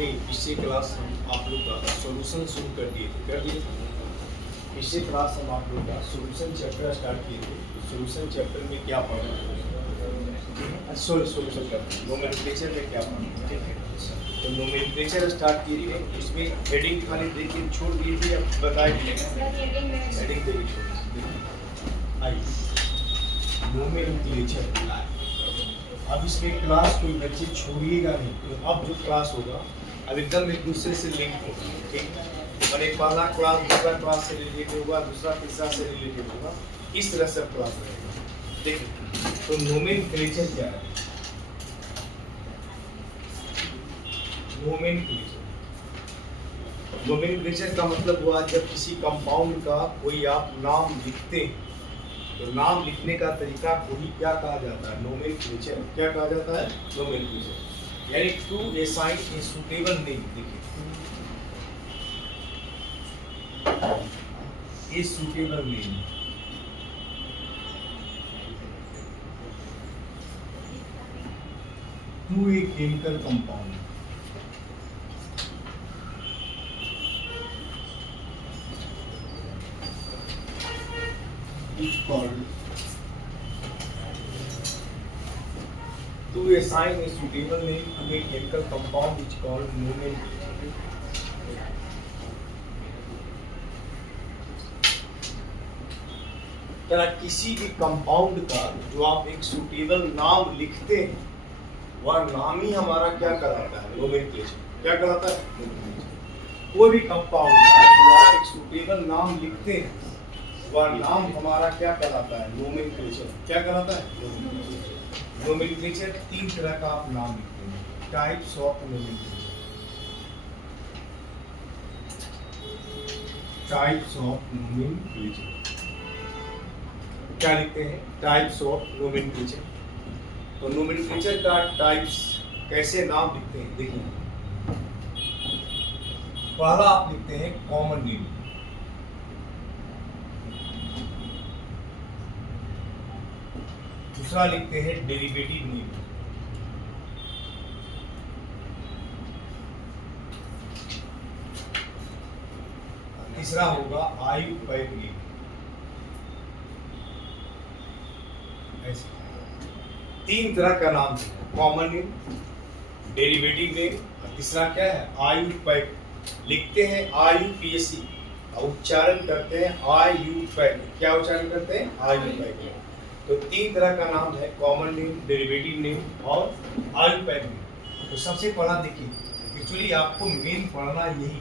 नहीं, पिछली क्लास हम आप लोग का सॉल्यूशन शुरू कर दिए थे। पिछली क्लास हम आप लोग का सॉल्यूशन चैप्टर स्टार्ट किए थे। सॉल्यूशन चैप्टर में क्या पढ़ा, सॉल्यूशन चैप्टर नोमेनक्लेचर में क्या पढ़ा, ठीक है। तो नोमेनक्लेचर स्टार्ट किए थे, उसमें हेडिंग खाली देखिए छोड़ दिए थे या बताए थे, हेडिंग देखिए छोड़ दी। आइए नोमेनक्लेचर, अब इसमें क्लास कोई बच्चे छोड़िएगा नहीं। तो अब जो क्लास होगा अब एकदम एक दूसरे से लिंक होगा, ठीक। और एक पहला क्लास दूसरा क्लास से रिलेटेड होगा, दूसरा तीसरा से रिलेटेड होगा, इस तरह से क्लास रहेगा। देखिए तो नोमेनक्लेचर क्या है? नोमेनक्लेचर का मतलब हुआ जब किसी कंपाउंड का कोई आप नाम लिखते हैं, तो नाम लिखने का तरीका को ही क्या कहा जाता है? नोमेनक्लेचर। क्या कहा जाता है? नोमेनक्लेचर। यानी to assign a suitable name, देखिए a suitable name to a chemical compound, is called to assign a suitable name to a chemical compound which called nomenclature. तरह किसी भी कंपाउंड का जो आप एक सुटेबल नाम लिखते हैं, वह नाम ही हमारा क्या कहलाता है? नोमेनक्लेचर। क्या कहलाता है? कोई भी कंपाउंड का जो आप एक सुटेबल नाम लिखते हैं, वह नाम हमारा क्या कहलाता है? नोमेनक्लेचर। क्या कहलाता है? नोमेनक्लेचर तीन तरह का आप नाम लिखते हैं, types of nomenclature. Types of nomenclature क्या लिखते हैं? Types of nomenclature. तो नोमेनक्लेचर का टाइप्स कैसे नाम लिखते हैं, देखिए। पहला आप लिखते हैं कॉमन नेम, दूसरा लिखते हैं डेरिवेटिव नेम, तीसरा होगा आयुर्वेद नेम। ऐसे तीन तरह का नाम है, कॉमन नेम, डेरिवेटिव नेम और तीसरा क्या है? आयुर्वेद। लिखते हैं आयुपीएससी और उच्चारण करते हैं आयुर्वेद। क्या उच्चारण करते हैं? आयुर्वेद। तो तीन तरह का नाम है, कॉमन नेम, डेरिवेटिव नेम और आयुर्वेद नेम। तो सबसे पहला देखिए, एक्चुअली आपको मेन पढ़ना यही,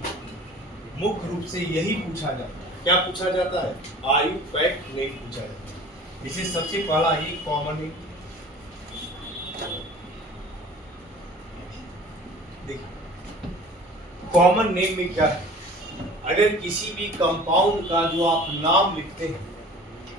मुख्य रूप से यही पूछा जाता है। क्या पूछा जाता है? आयुर्वेद नेम पूछा जाता है। इसे सबसे पहला ही कॉमन नेम, देखिए कॉमन नेम में क्या है? अगर किसी भी कंपाउंड का जो आप नाम लिखते हैं,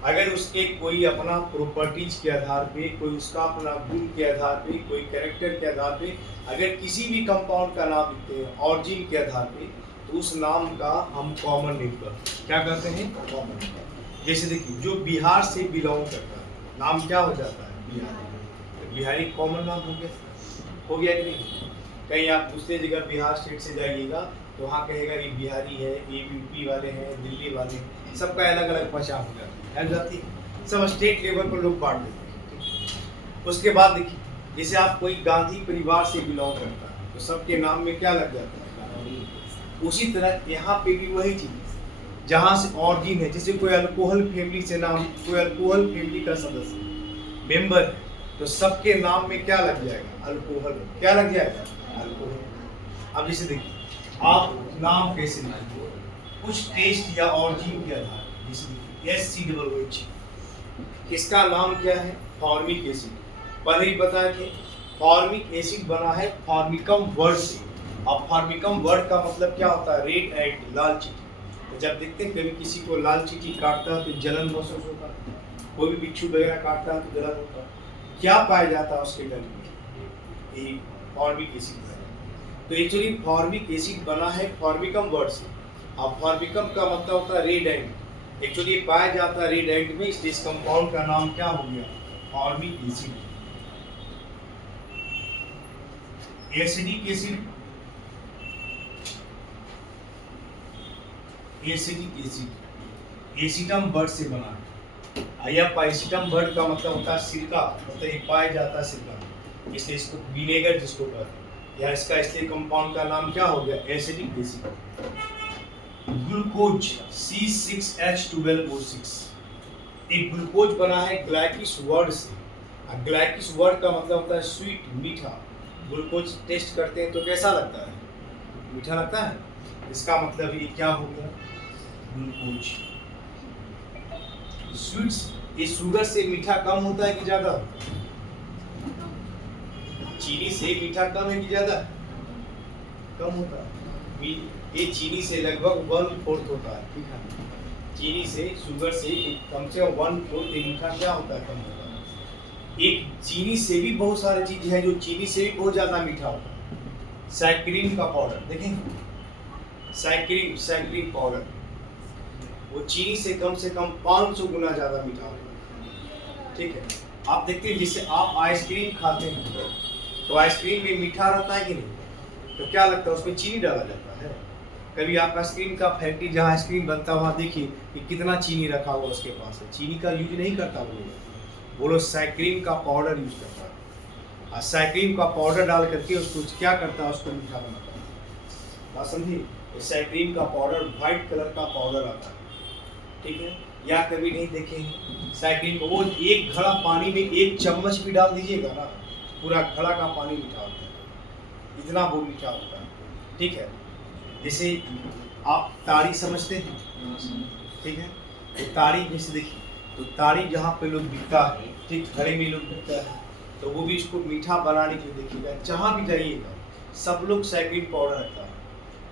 अगर उसके कोई अपना प्रॉपर्टीज के आधार पे, कोई उसका अपना गुण के आधार पे, कोई कैरेक्टर के आधार पे, अगर किसी भी कंपाउंड का नाम लिखते हैं ऑरिजिन के आधार पे, तो उस नाम का हम कॉमन नेम करते हैं। क्या करते हैं? Common name. जैसे देखिए जो बिहार से बिलोंग करता है, नाम क्या हो जाता है? बिहारी। बिहारी कॉमन नाम हो गया, हो गया कि नहीं? कहीं आप दूसरे जगह बिहार स्टेट से जाइएगा तो वहाँ कहेगा ये बिहारी है, ये यूपी वाले हैं, दिल्ली वाले हैं, सबका अलग अलग पहचान हो जाती है। सब स्टेट लेवल पर लोग बांट देते हैं। उसके बाद देखिए जैसे आप कोई गांधी परिवार से बिलोंग करता है तो सबके नाम में क्या लग जाता है? उसी तरह यहाँ पे भी वही चीज़, जहाँ से ऑरिजिन है, जैसे कोई अल्कोहल फैमिली से नाम, कोई अल्कोहल फैमिली का सदस्य मेंबर है, तो सबके नाम में क्या लग जाएगा? अल्कोहल। क्या लग जाएगा? अल्कोहल। अब जैसे देखिए आप नाम कैसे लिखेंगे? कुछ टेस्ट या ऑरिजिन के आधार, जैसे SCOOH, इसका नाम क्या है? Formic acid. पहले ही बताया कि फॉर्मिक एसिड बना है फॉर्मिकम वर्ड से। अब फॉर्मिकम वर्ड का मतलब क्या होता है? रेड एंड, लाल चीटी। तो जब देखते हैं कभी किसी को लाल चीटी काटता है तो जलन महसूस होता है, कोई भी बिच्छू वगैरह काटता है तो जलन होता है। क्या पाया जाता है उसके गले में? यही फॉर्मिक एसिड। तो एक्चुअली फॉर्मिक एसिड बना है फॉर्मिकम वर्ड से। अब फॉर्मिकम का मतलब होता है रेड एंड, एक्चुअली पाया जाता है रेड एंड में, इसलिए इस कंपाउंड का नाम क्या हो गया? Formic acid. Acidic acid acetic acid acetum word से बना है। यह एसिटम वर्ड का मतलब होता है सिरका, मतलब ये पाया जाता है सिरका, इसलिए इसको विनेगर जिसको कहते हैं, या इसका इसलिए कंपाउंड का नाम क्या हो गया, एसिटिक एसिड। ग्लूकोज C6H12O6, एक ग्लूकोज बना है ग्लाइकिस वर्ड से। ग्लाइकिस वर्ड का मतलब होता है स्वीट, मीठा। ग्लूकोज टेस्ट करते हैं तो कैसा लगता है, मीठा लगता है। इसका मतलब ये क्या हो गया, ग्लूकोज। स्वीट्स, ये शुगर से मीठा कम होता है कि ज्यादा, चीनी से मीठा कम है कि ज्यादा, कम होता है। ये चीनी से लगभग 1/4 होता है, ठीक है। चीनी से, शुगर से कम से कम 1/4 मीठा क्या होता है, कम होता है। एक चीनी से भी बहुत सारी चीज है जो चीनी से भी बहुत ज्यादा मीठा होता है। सैक्रिन का पाउडर देखें, सैक्रिन पाउडर, वो चीनी से कम 500 गुना ज्यादा मीठा होता है, ठीक है। आप देखते हैं जिससे आप आइसक्रीम खाते हैं तो आइसक्रीम में मीठा रहता है कि नहीं, तो क्या लगता है उसमें चीनी डाला जाता है। कभी आप आइसक्रीम का फैक्ट्री जहाँ आइसक्रीम बनता है वहाँ देखिए कि कितना चीनी रखा हुआ उसके पास है, चीनी का यूज नहीं करता वो लोग सैक्रिन का पाउडर यूज करता है। और सैक्रिन का पाउडर डाल करके उसको क्या करता है, उसको मीठा बनाता है। बात समझिए, सैक्रिन का पाउडर व्हाइट कलर का पाउडर आता है, ठीक है। या कभी नहीं देखे सैक्रिन को, वो एक घड़ा पानी में 1 चम्मच भी डाल दीजिएगा ना, पूरा घड़ा का पानी मीठा होता है, इतना वो मीठा होता है, ठीक है। जैसे आप ताड़ी समझते हैं, ठीक है, तो ताड़ी जैसे देखिए, तो ताड़ी जहाँ पे लोग बिकता है, ठीक, घरे में लोग बिकता है, तो वो भी इसको मीठा बनाने के लिए देखिएगा, जहाँ भी जाइएगा सब लोग सैक्रिन पाउडर रखता है।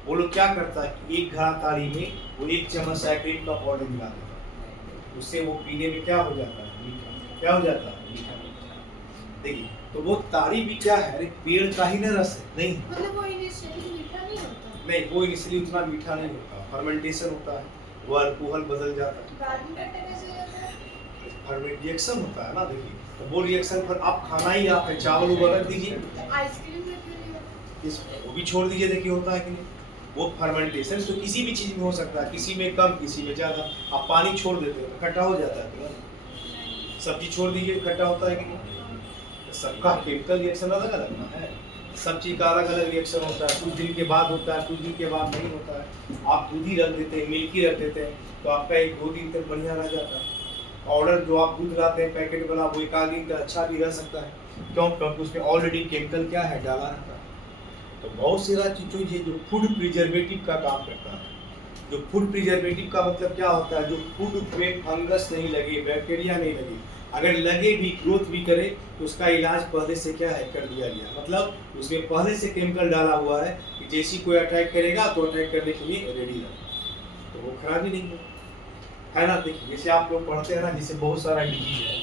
वो लोग क्या करता है कि एक घड़ा ताड़ी में वो 1 चम्मच सैक्रिन का पाउडर मिला देता है, उससे वो पीने में क्या हो जाता है, मीठा। क्या हो जाता है, मीठा। देखिए, तो वो ताड़ी भी क्या है, अरे पेड़ का ही ना रस है, नहीं मतलब वो इनिशियली मीठा नहीं होता, नहीं, वो इनिशियली उतना मीठा नहीं होता, फर्मेंटेशन होता है, वो अल्कोहल बदल जाता है, बाद में कैसे जाता है, फर्मेंट रिएक्शन होता है ना। देखिए, तो वो रिएक्शन पर आप खाना ही आप है, चावल उबाल दीजिए, आइसक्रीम में क्यों नहीं होता, वो भी छोड़ दीजिए, देखिए होता है कि नहीं। वो फर्मेंटेशन तो किसी भी चीज में हो सकता है, किसी में कम किसी में ज्यादा। आप पानी छोड़ देते हो इकट्ठा हो जाता है, सब्जी छोड़ दीजिए इकट्ठा होता है कि नहीं। सबका केमिकल रिएक्शन अलग अलग ना है, सब चीज का अलग अलग रिएक्शन होता है, कुछ दिन के बाद होता है, कुछ दिन के बाद नहीं होता है। आप दूध ही रख देते हैं, मिल्क ही रख देते हैं, तो आपका 1-2 दिन तक बढ़िया रह जाता है। पाउडर जो आप दूध लाते हैं पैकेट वाला, वो 1 दिन का अच्छा भी रह सकता है, क्यों, क्योंकि उसमें ऑलरेडी केमिकल क्या है, डाला रहता है। तो बहुत सारा चीज़ है जो फूड प्रिजर्वेटिव का काम करता है। जो फूड प्रिजर्वेटिव का मतलब क्या होता है, जो फूड में फंगस नहीं लगे, बैक्टीरिया नहीं लगे, अगर लगे भी, ग्रोथ भी करे, तो उसका इलाज पहले से क्या है, कर दिया गया। मतलब उसमें पहले से केमिकल डाला हुआ है कि जैसी कोई अटैक करेगा तो अटैक करने के लिए रेडी रहे, तो वो खराबी नहीं है ना। देखिए, जैसे आप लोग पढ़ते हैं ना, जैसे बहुत सारा डिजीज है,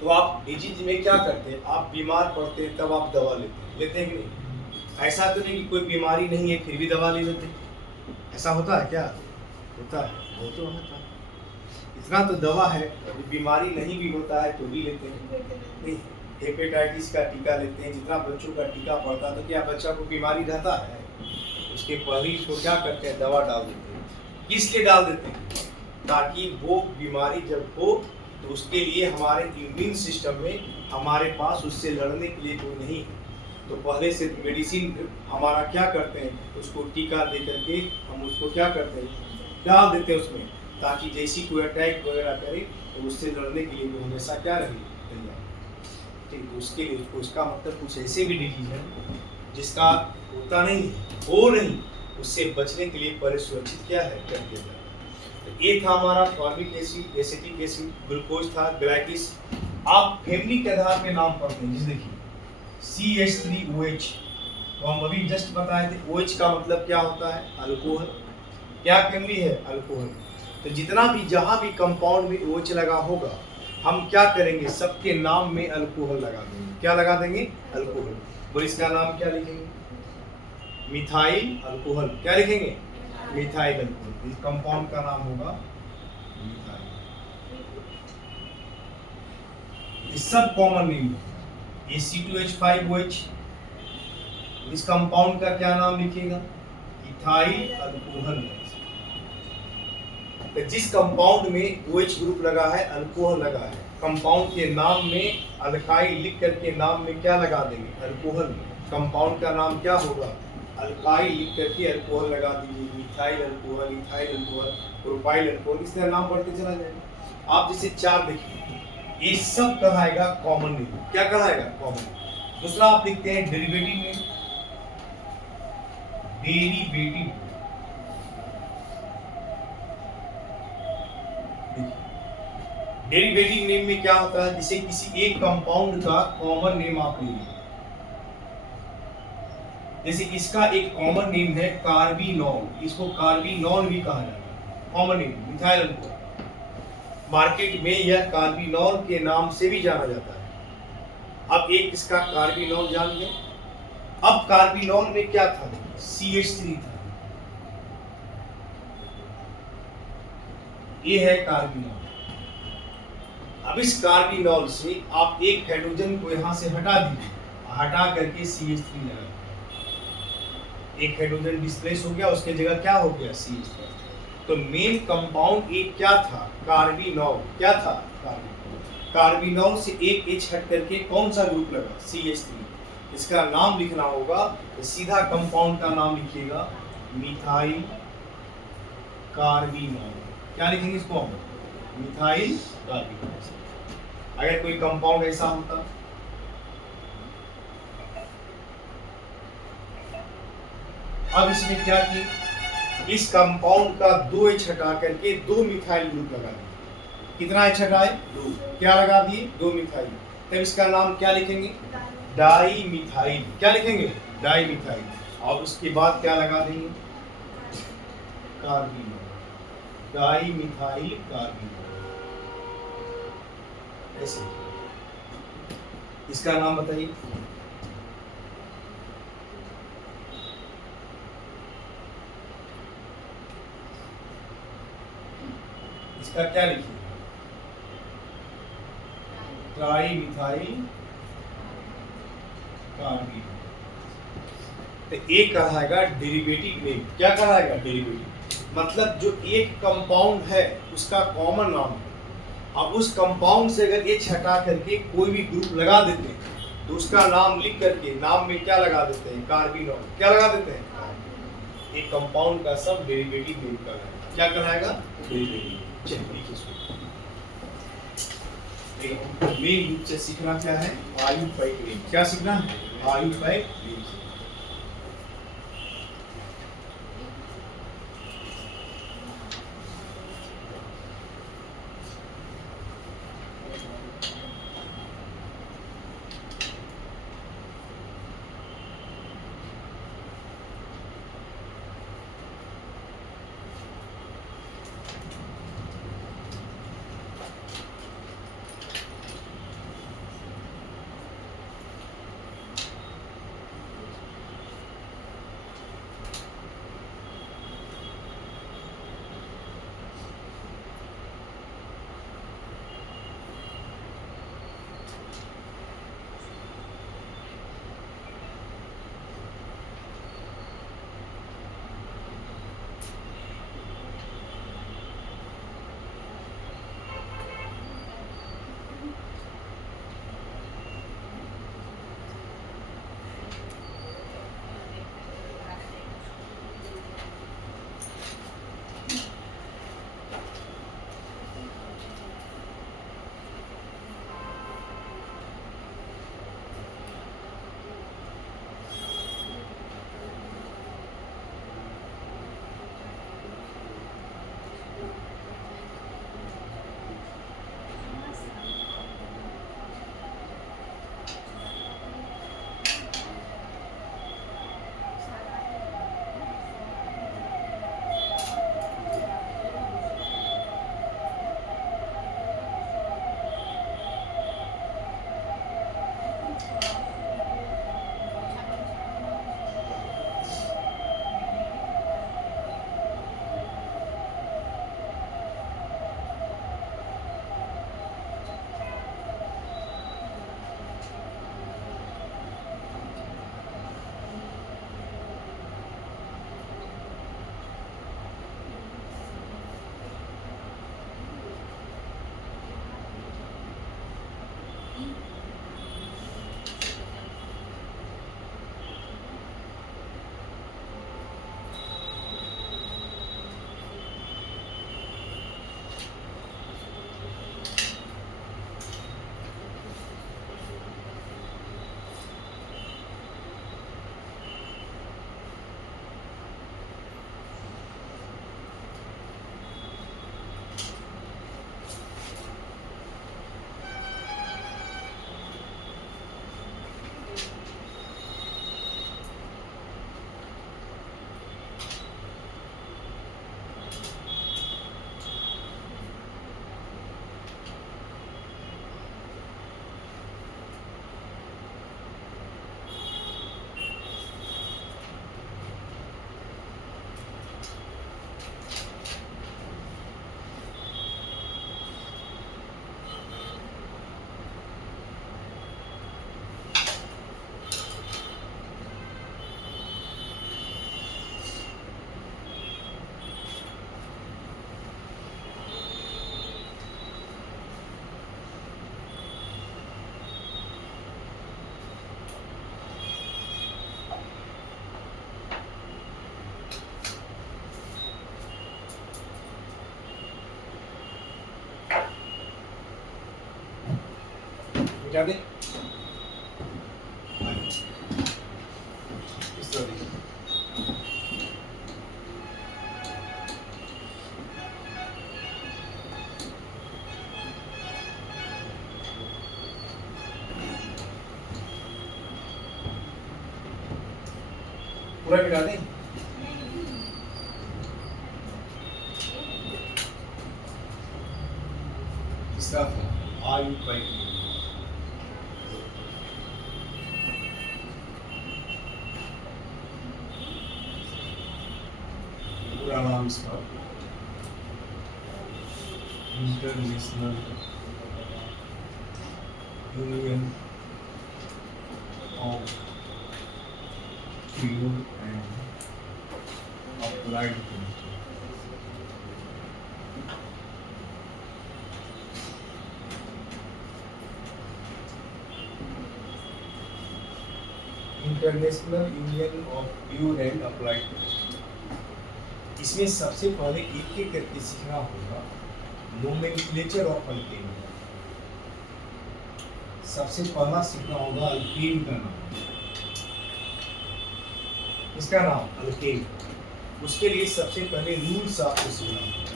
तो आप डिजीज में क्या करते हैं, आप बीमार पड़ते हैं तब आप दवा लेते हैं कि नहीं। ऐसा तो नहीं कि कोई बीमारी नहीं है फिर भी दवा ले लेते, ऐसा होता है क्या, होता है, वो तो होता है। इतना तो दवा है, बीमारी नहीं भी होता है तो भी लेते हैं। नहीं, हेपेटाइटिस का टीका लेते हैं, जितना बच्चों का टीका पड़ता है, तो क्या बच्चा को बीमारी रहता है, उसके पहले इसको क्या करते हैं, दवा डाल देते हैं। किस लिए डाल देते हैं, ताकि वो बीमारी जब हो तो उसके लिए हमारे इम्यून सिस्टम में हमारे पास उससे लड़ने के लिए कोई नहीं है, तो पहले से मेडिसिन हमारा क्या करते हैं, उसको टीका दे करके हम उसको क्या करते हैं, डाल देते हैं उसमें, ताकि जैसी कोई अटैक वगैरह करे तो उससे लड़ने के लिए वो हमेशा क्या रहे, तैयार। ठीक, तो उसके लिए उसको, इसका मतलब कुछ ऐसे भी डिजीज है जिसका होता नहीं, हो नहीं, उससे बचने के लिए पहले सुरक्षित क्या है, कर दिया जाए। तो ये था हमारा formic acid, acetic acid, glucose था, ग्लाइकिस। आप फैमिली के आधार पे नाम पढ़ते हैं, जैसे देखिए CH3OH, तो हम अभी जस्ट बताए थे, OH का मतलब क्या होता है, अल्कोहल। क्या फैमिली है, अल्कोहल। तो जितना भी जहाँ भी कंपाउंड में OH लगा होगा, हम क्या करेंगे, सबके नाम में अल्कोहल लगा देंगे। क्या लगा देंगे, अल्कोहल। और इसका नाम क्या लिखेंगे, मिथाइल अल्कोहल। क्या लिखेंगे, मिथाइल अल्कोहल। इस कंपाउंड का नाम होगा मिथाइल। इस सब कॉमन नेम AC2H5OH। इस कंपाउंड का क्या नाम लिखिएगा, मिथाइल अल्कोहल है। तो जिस कंपाउंड में OH ग्रुप लगा है, अल्कोहल लगा है, कंपाउंड के नाम में अल्काइल लिख करके नाम में क्या लगा देंगे, अल्कोहल। कंपाउंड का नाम क्या होगा, अल्काइल लिख करके अल्कोहल लगा दीजिए, methyl alcohol, ethyl alcohol, propyl alcohol, इस तरह नाम बढ़ते चला जाएगा। आप जैसे 4 देखिए, ये सब कहलाएगा कॉमन नेम। क्या कहलाएगा, कॉमन। दूसरा आप लिखते हैं derivative name, derivative. Derivative name में क्या होता है, जैसे किसी एक कंपाउंड का कॉमन नेम आप ले लीजिए। जैसे इसका एक कॉमन नेम है कार्बिनॉल, इसको कार्बिनॉल भी कहा जाता है, common name methyl alcohol. Market में यह कार्बिनॉल के नाम से भी जाना जाता है। अब एक इसका कार्बिनॉल जान गए। अब कार्बिनॉल में क्या था, CH3 था। ये है कार्बिनॉल। अब इस कार्बिनॉल से आप एक हाइड्रोजन को यहां से हटा दीजिए, हटा करके CH3 लगा, एक हाइड्रोजन डिस्प्लेस हो गया, उसके जगह क्या हो गया, CH3। तो मेन कंपाउंड एक क्या था, कार्बिनॉल। क्या था, कार्बिनॉल। कार्बिनॉल से एक H हट करके कौन सा ग्रुप लगा, CH3। इसका नाम लिखना होगा तो सीधा कंपाउंड का नाम लिखिएगा, मिथाइल कार्बिनॉल। क्या लिखेंगे इसको हम, मिथाइल कार्बिनॉल। अगर कोई कंपाउंड ऐसा होता, अब इसमें क्या की, इस कंपाउंड का 2H हटा करके 2 मिथाइल ग्रुप लगा दिए। कितना H हटाए, 2। क्या लगा दिए, 2 मिथाइल। तब इसका नाम क्या लिखेंगे, डाई मिथाइल। क्या लिखेंगे, डाई मिथाइल। और उसके बाद क्या लगा देंगे, कार्बिनॉल, डाई मिथाइल कार्बिनॉल। ऐसे इसका नाम बताइए, इसका क्या लिखिए, ट्राई मिथाइल कार्बिनॉल। तो एक कहलाएगा डेरिवेटिव नेम। क्या कहलाएगा, डेरिवेटिव। मतलब जो एक कंपाउंड है उसका कॉमन नाम है। अब उस कंपाउंड से अगर H हटा करके कोई भी ग्रुप लगा देते हैं तो उसका नाम लिख करके नाम में क्या लगा देते हैं, कार्बिनॉल। क्या लगा देते हैं, एक कंपाउंड का सब डेरिवेटिव नेम कहलाएगा। क्या कहलाएगा, डेरिवेटिव। चलिए मेन रूप से सीखना क्या है, आयुर्वेद में क्या सीखना है, आयुर्वेद। क्या दे इस तरह देखिए पूरा मिटा दें इसका आर यू ट्राई पूरा नाम इसका international union of pure and applied chemistry. International union of pure and applied chemistry. इसमें सबसे पहले एक एक करके सीखना होगा नोमेनक्लेचर ऑफ अल्केन। सबसे पहला सीखना होगा अल्केन का नाम, इसका नाम अल्केन। उसके लिए सबसे पहले रूल्स आपको सीखना होगा।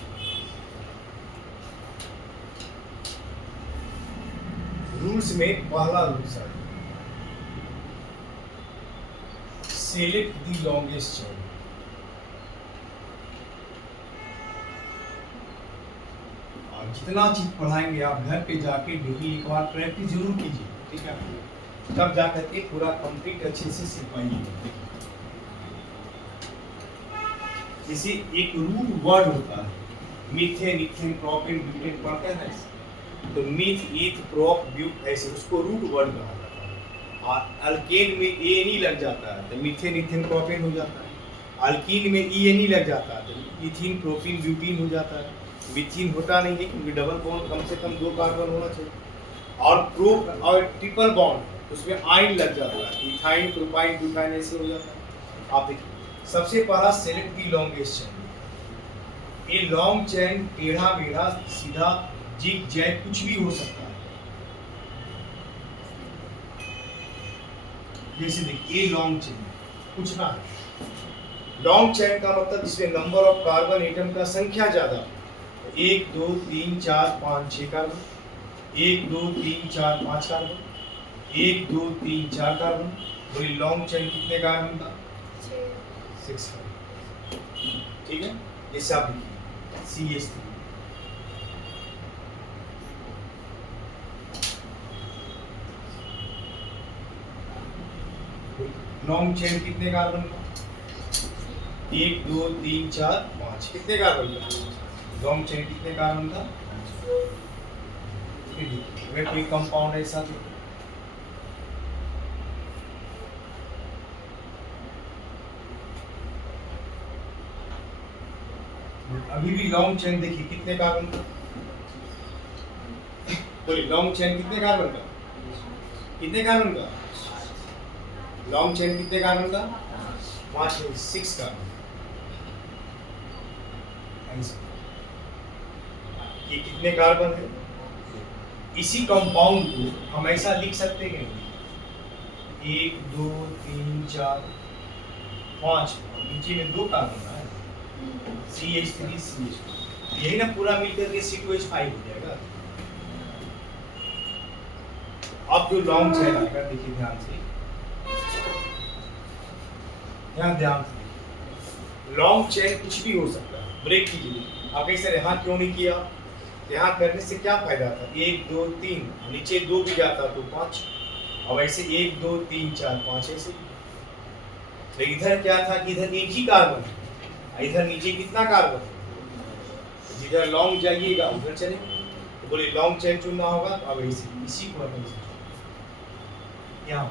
रूल्स में पहला रूल्स है सेलेक्ट द लॉन्गेस्ट चेन। और जितना चीज पढ़ाएंगे आप घर पे जाके डेली एक बार प्रैक्टिस जरूर कीजिए, ठीक है? तब जाकर के पूरा कंप्लीट अच्छे से सीख पाएंगे। जैसे एक रूट वर्ड होता है, मीथेन, इथेन, प्रोपेन, ब्यूटेन पढ़ते हैं ना, तो मीथ, ईथ, प्रोप, ब्यूट ऐसे उसको रूट वर्ड कहा जाता है। और अल्केन में ए नहीं लग जाता है तो मीथेन, इथेन, प्रोपेन हो जाता है। अल्कीन में ई नहीं लग जाता है तो इथीन, प्रोपीन, ब्यूटीन हो जाता है। मिथीन होता नहीं है क्योंकि डबल बॉन्ड कम से कम 2 कार्बन होना चाहिए। और प्रोप और ट्रिपल बॉन्ड उसमें आइन लग जाता है, इथाइन, प्रोपाइन, ब्यूटाइन ऐसे हो जाता है। आप देखिए सबसे पहला सेलेक्ट दी लॉन्गेस्ट चेन। ये लॉन्ग चेन टेढ़ा मेढ़ा सीधा जिग जैग कुछ भी हो सकता है। जैसे देखिए ये लॉन्ग चेन कुछ ना है। लॉन्ग चेन का मतलब जिसमें नंबर ऑफ कार्बन एटम का संख्या ज्यादा, 1 2 3 4 5 6 कार्बन, 1 2 3 4 5 कार्बन, 1 2 3 4 कार्बन। तो लॉन्ग चेन कितने कार्बन का? 6 कार्बन, ठीक है? जैसे आप लिखिए CH3, लॉन्ग चेन कितने कार्बन का? 1 2 3 4 5 कितने कार्बन का? लॉन्ग चेन कितने कार्बन का? अगर कोई कंपाउंड ऐसा तो अभी भी लॉन्ग चेन देखिए कितने कार्बन का? बोलिए लॉन्ग चेन कितने कार्बन का? कितने कार्बन का? लॉन्ग चेन कितने कार्बन का? 6 कार्बन। ये कितने कार्बन है? इसी कंपाउंड को हम ऐसा लिख सकते हैं 1 2 3 4 5, नीचे में 2 कार्बन है, CH3 CH2, यही ना पूरा मिलकर के C2H5 हो जाएगा। अब जो लॉन्ग चेन आएगा देखिए ध्यान से, ध्यान से, लॉन्ग चेन कुछ भी हो सकता है। ब्रेक कीजिए, आप कैसे यहाँ क्यों नहीं किया? यहाँ करने से क्या फायदा था? 1 2 3, नीचे 2 भी जाता तो 5, अब ऐसे 1 2 3 4 5 ऐसे। तो इधर क्या था कि इधर एक ही कार्बन है, इधर नीचे कितना कार्बन है? जिधर लॉन्ग जाइएगा उधर चले, तो बोले लॉन्ग चेन चुनना होगा। तो अब इसी को हम यहाँ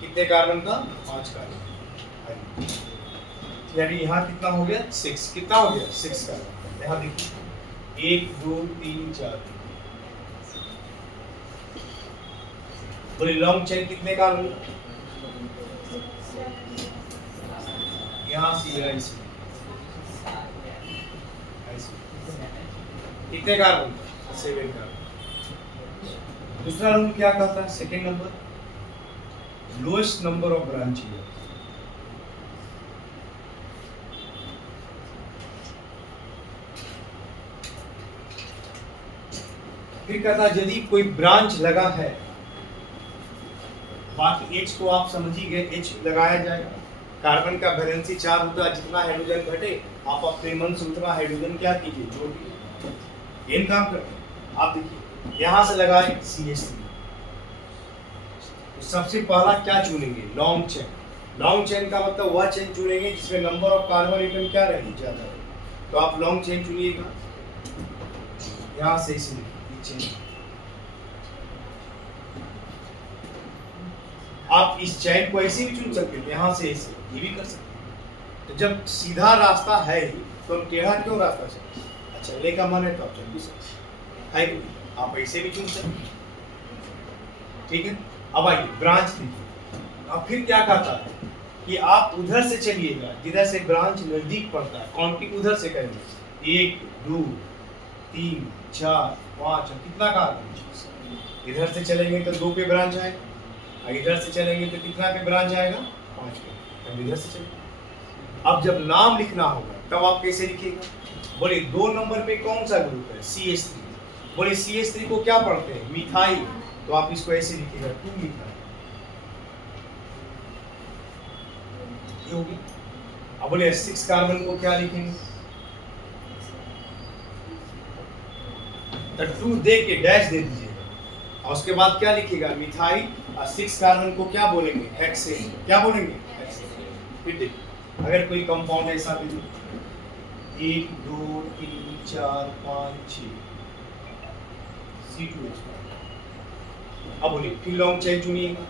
कितने कार्बन का? 5 कार्बन, यानी यहाँ कितना हो गया? 6। कितना हो गया? 6 कार्बन। यहाँ देखिए 1 2 3 4, बोले लॉन्ग चेन कितने कार्बन? यहाँ से कितने कार्बन? 7 कार्बन। दूसरा रूल क्या कहता है? Second number, lowest number of branch. फिर कहता है यदि कोई ब्रांच लगा है, बाकी एच को आप समझ ही गए, एच लगाया जाएगा। कार्बन का वैलेंसी 4 होता है, जितना हाइड्रोजन घटे आप अपने मन से उतना हाइड्रोजन क्या कीजिए, जोड़ दीजिए। इन काम करते हैं आप, देखिए यहां से लगाए CH3, तो सबसे पहला क्या चुनेंगे? Long chain. लॉन्ग चेन का मतलब वह चेन चुनेंगे जिसमें नंबर ऑफ कार्बन एटम क्या रहेगी, ज्यादा रहेगी। तो आप लॉन्ग चेन चुनिएगा, यहां से इसे चेन। आप इस चैन को ऐसे भी चुन सकते हैं, यहाँ से ऐसे ये भी कर सकते हैं। तो जब सीधा रास्ता है ही तो हम टेढ़ा क्यों रास्ता चले? अच्छा चलने का मन है तो आप चल भी सकते हैं, आप ऐसे भी चुन सकते हैं। ठीक है, अब आइए ब्रांच देखिए। अब फिर क्या कहता है कि आप उधर से चलिएगा जिधर से ब्रांच नजदीक पड़ता है, काउंटिंग उधर से करेंगे। 1 2 3 4 5, कितना कार्बन? इधर से चलेंगे तो 2 पे ब्रांच आएगा, और इधर से चलेंगे तो कितना पे ब्रांच आएगा? 5 पे। अब इधर से चलेंगे। अब जब नाम लिखना होगा तब आप कैसे लिखिएगा? बोले 2 नंबर पे कौन सा ग्रुप है? CH3। बोले CH3 को क्या पढ़ते हैं? मिथाइल। तो आप इसको ऐसे लिखिएगा, 2 मिथाइल। ये हो गया। अब बोले 6 कार्बन को क्या लिखेंगे? तो 2 दे के डैश दे दीजिएगा, और उसके बाद क्या लिखिएगा? मिथाइल। और 6 कार्बन को क्या बोलेंगे? हेक्सेन। क्या बोलेंगे? हेक्सेन। फिर देखिए अगर कोई कंपाउंड ऐसा भी 1 2 3 4 5 6 C2H5। अब बोलिए फिर लॉन्ग चेन चुनिएगा।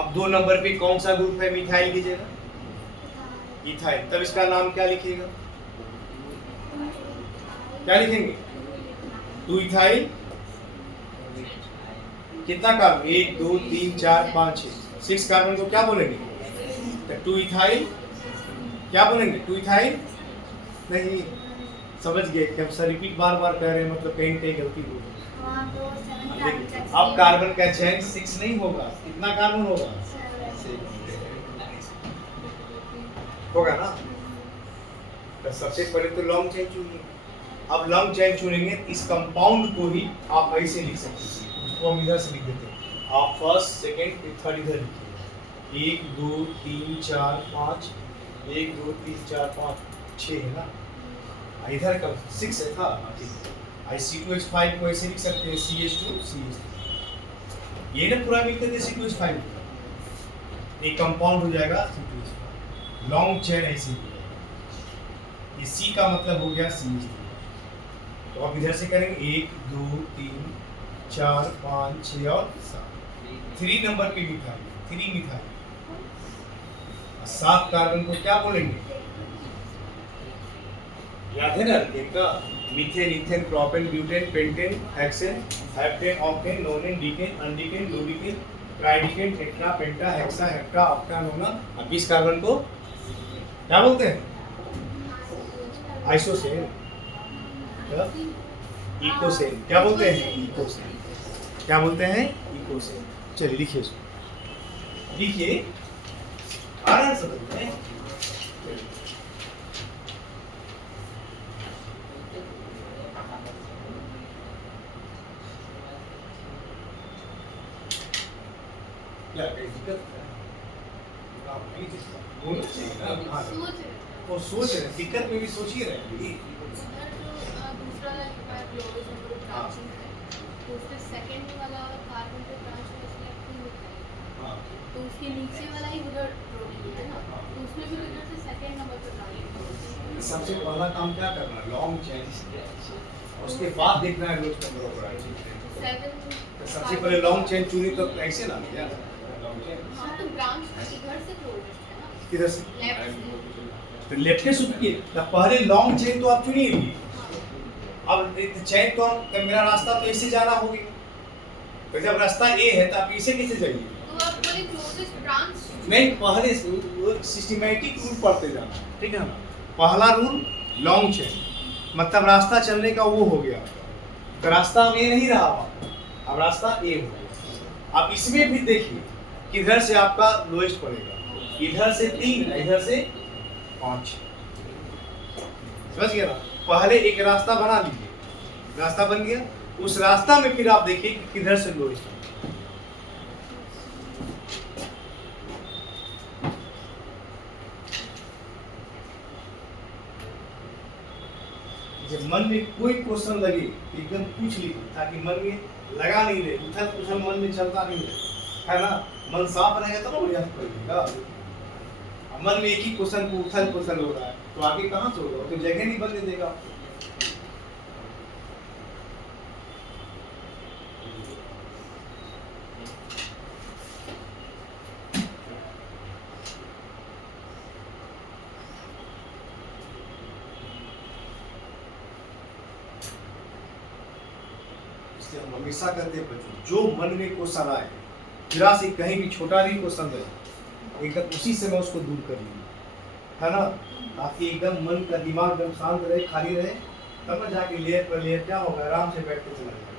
अब 2 नंबर पे कौन सा ग्रुप है मिथाइल की जगह? इथाइल। तब इसका नाम क्या लिखिएगा? क्या लिखेंगे? 2 इथाइल। कितना कार्बन? 1 2 3 4 5 6। 6 कार्बन को क्या बोलेंगे? तो 2 इथाइल। क्या बोलेंगे? 2 इथाइल। नहीं समझ गए कि हम सर रिपीट बार बार कह रहे हैं, मतलब कहीं कहीं गलती हो गई। अब कार्बन का चेन 6 नहीं होगा, कितना कार्बन होगा? होगा ना। तो सबसे पहले तो लॉन्ग चेन चुनिए। अब लॉन्ग चेन चुनेंगे, इस कंपाउंड को ही आप ऐसे लिख सकते हैं, उसको हम इधर से लिख देते हैं। आप फर्स्ट सेकंड फिर थर्ड इधर लिखिए। 1 2 3 4 5, 1 2 3 4 5 6 है ना, इधर का 6 है था। C2H5 को ऐसे लिख सकते हैं, CH2 CH3। ये ना पूरा मिलकर के C2H5 एक कंपाउंड हो जाएगा C2H5। लॉन्ग चेन ऐसे ही, ये C का मतलब हो गया CH3। तो अब इधर से करेंगे 1 2 3 4 5 6 और 7। 3 नंबर पे मिथाइल, 3 मिथाइल। 7 कार्बन को क्या बोलेंगे? याद है ना? इनका methane, ethane, propane, butane, pentane, hexane, heptane, octane, nonane, decane, undecane, dodecane, tridecane, tetra, penta, hexa, hepta, octa, nona. अब 20 कार्बन को क्या बोलते हैं? आइसोसेन, इकोसेन। क्या बोलते हैं? इकोसेन। क्या बोलते हैं? इकोसेन। चलिए लिखिए इसको, लिखिए आराम से बताइए। क्या दिक्कत है? आप नहीं बोलना चाहिए ना। वो सोच रहे, दिक्कत में भी सोच ही रहे हैं। दूसरा हाँ। तो उसके सेकंड वाला कार्बन पे ब्रांच में सिलेक्ट होता है, हाँ। तो उसके नीचे वाला ही उधर प्रोटीन है ना, तो उसमें भी उधर से सेकंड नंबर पे ब्रांच। सबसे पहला काम क्या करना है? Long chain. उसके बाद देखना है रोज नंबर ऑफ ब्रांच। सबसे पहले लॉन्ग चेन चुनी तो ऐसे ना क्या? हाँ तो ब्रांच इधर से क्लोजेस्ट है ना, किधर से? लेफ्ट से। तो लेफ्ट से चुनिए। पहले लॉन्ग चेन तो आप चुनिए। अब चेन तो मेरा रास्ता तो ऐसे जाना होगी, तो जब रास्ता ए है तो आप इसे कैसे जाइए? तो आप बोले क्लोजेस्ट ब्रांच नहीं, पहले सिस्टमैटिक रूल पढ़ते जाना, ठीक है ना? पहला रूल लॉन्ग चेन, मतलब रास्ता चलने का वो हो गया। तो रास्ता अब ये नहीं रहा, अब रास्ता ए हो गया। अब इसमें भी देखिए किधर से आपका लोएस्ट पड़ेगा, इधर से 3, इधर से 5। समझ गया ना? पहले एक रास्ता बना लीजिए, रास्ता बन गया, उस रास्ता में फिर आप देखिए कि किधर से लोएस्ट। जब मन में कोई क्वेश्चन लगे तो एकदम पूछ लीजिए, ताकि मन में लगा नहीं रहे, उथल पुथल मन में चलता नहीं रहे, है ना? मन साफ रहेगा तो ना बढ़िया से पढ़िएगा। मन में एक ही क्वेश्चन को उथल पुथल हो रहा है तो आगे कहाँ से होगा? तो जगह नहीं बनने देगा। हम हमेशा कहते हैं बच्चों, जो मन में क्वेश्चन आए, जरा से कहीं भी छोटा भी क्वेश्चन रहे, एकदम उसी समय उसको दूर कर लीजिए, है ना? ताकि एकदम मन का दिमाग एकदम शांत रहे, खाली रहे, तब ना जाके लेयर पर लेयर क्या होगा, आराम से बैठ के चला जाएगा।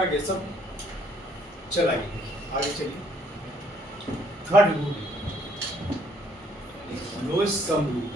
आगे सब चलाइए, आगे चलिए। Third rule, lowest sum rule.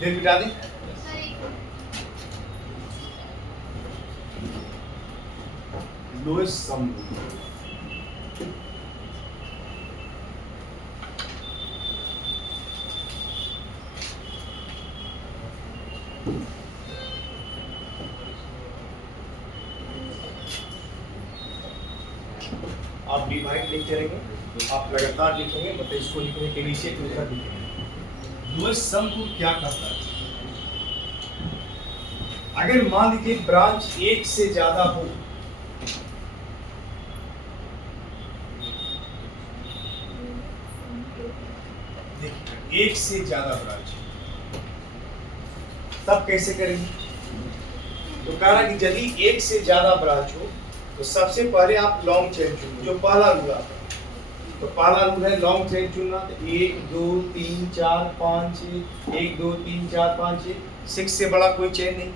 इधर मिटा दें। सर एक लोएस्ट सम रूल। आप डिवाइड लिखते रहेंगे, आप लगातार लिखेंगे, मतलब इसको लिखने के नीचे दूसरा लिखेंगे। लोएस्ट सम रूल क्या करता है? अगर मान लीजिए ब्रांच एक से ज्यादा हो, देखिए एक से ज्यादा ब्रांच, तब कैसे करेंगे? तो कह रहा कि यदि एक से ज्यादा ब्रांच हो तो सबसे पहले आप लॉन्ग चेन चुनिए, जो पहला रूल आता है। तो पहला रूल है लॉन्ग चेन चुनना। तो 1 2 3 4 5 6, 1 2 3 4 5 6, 6 से बड़ा कोई चेन नहीं।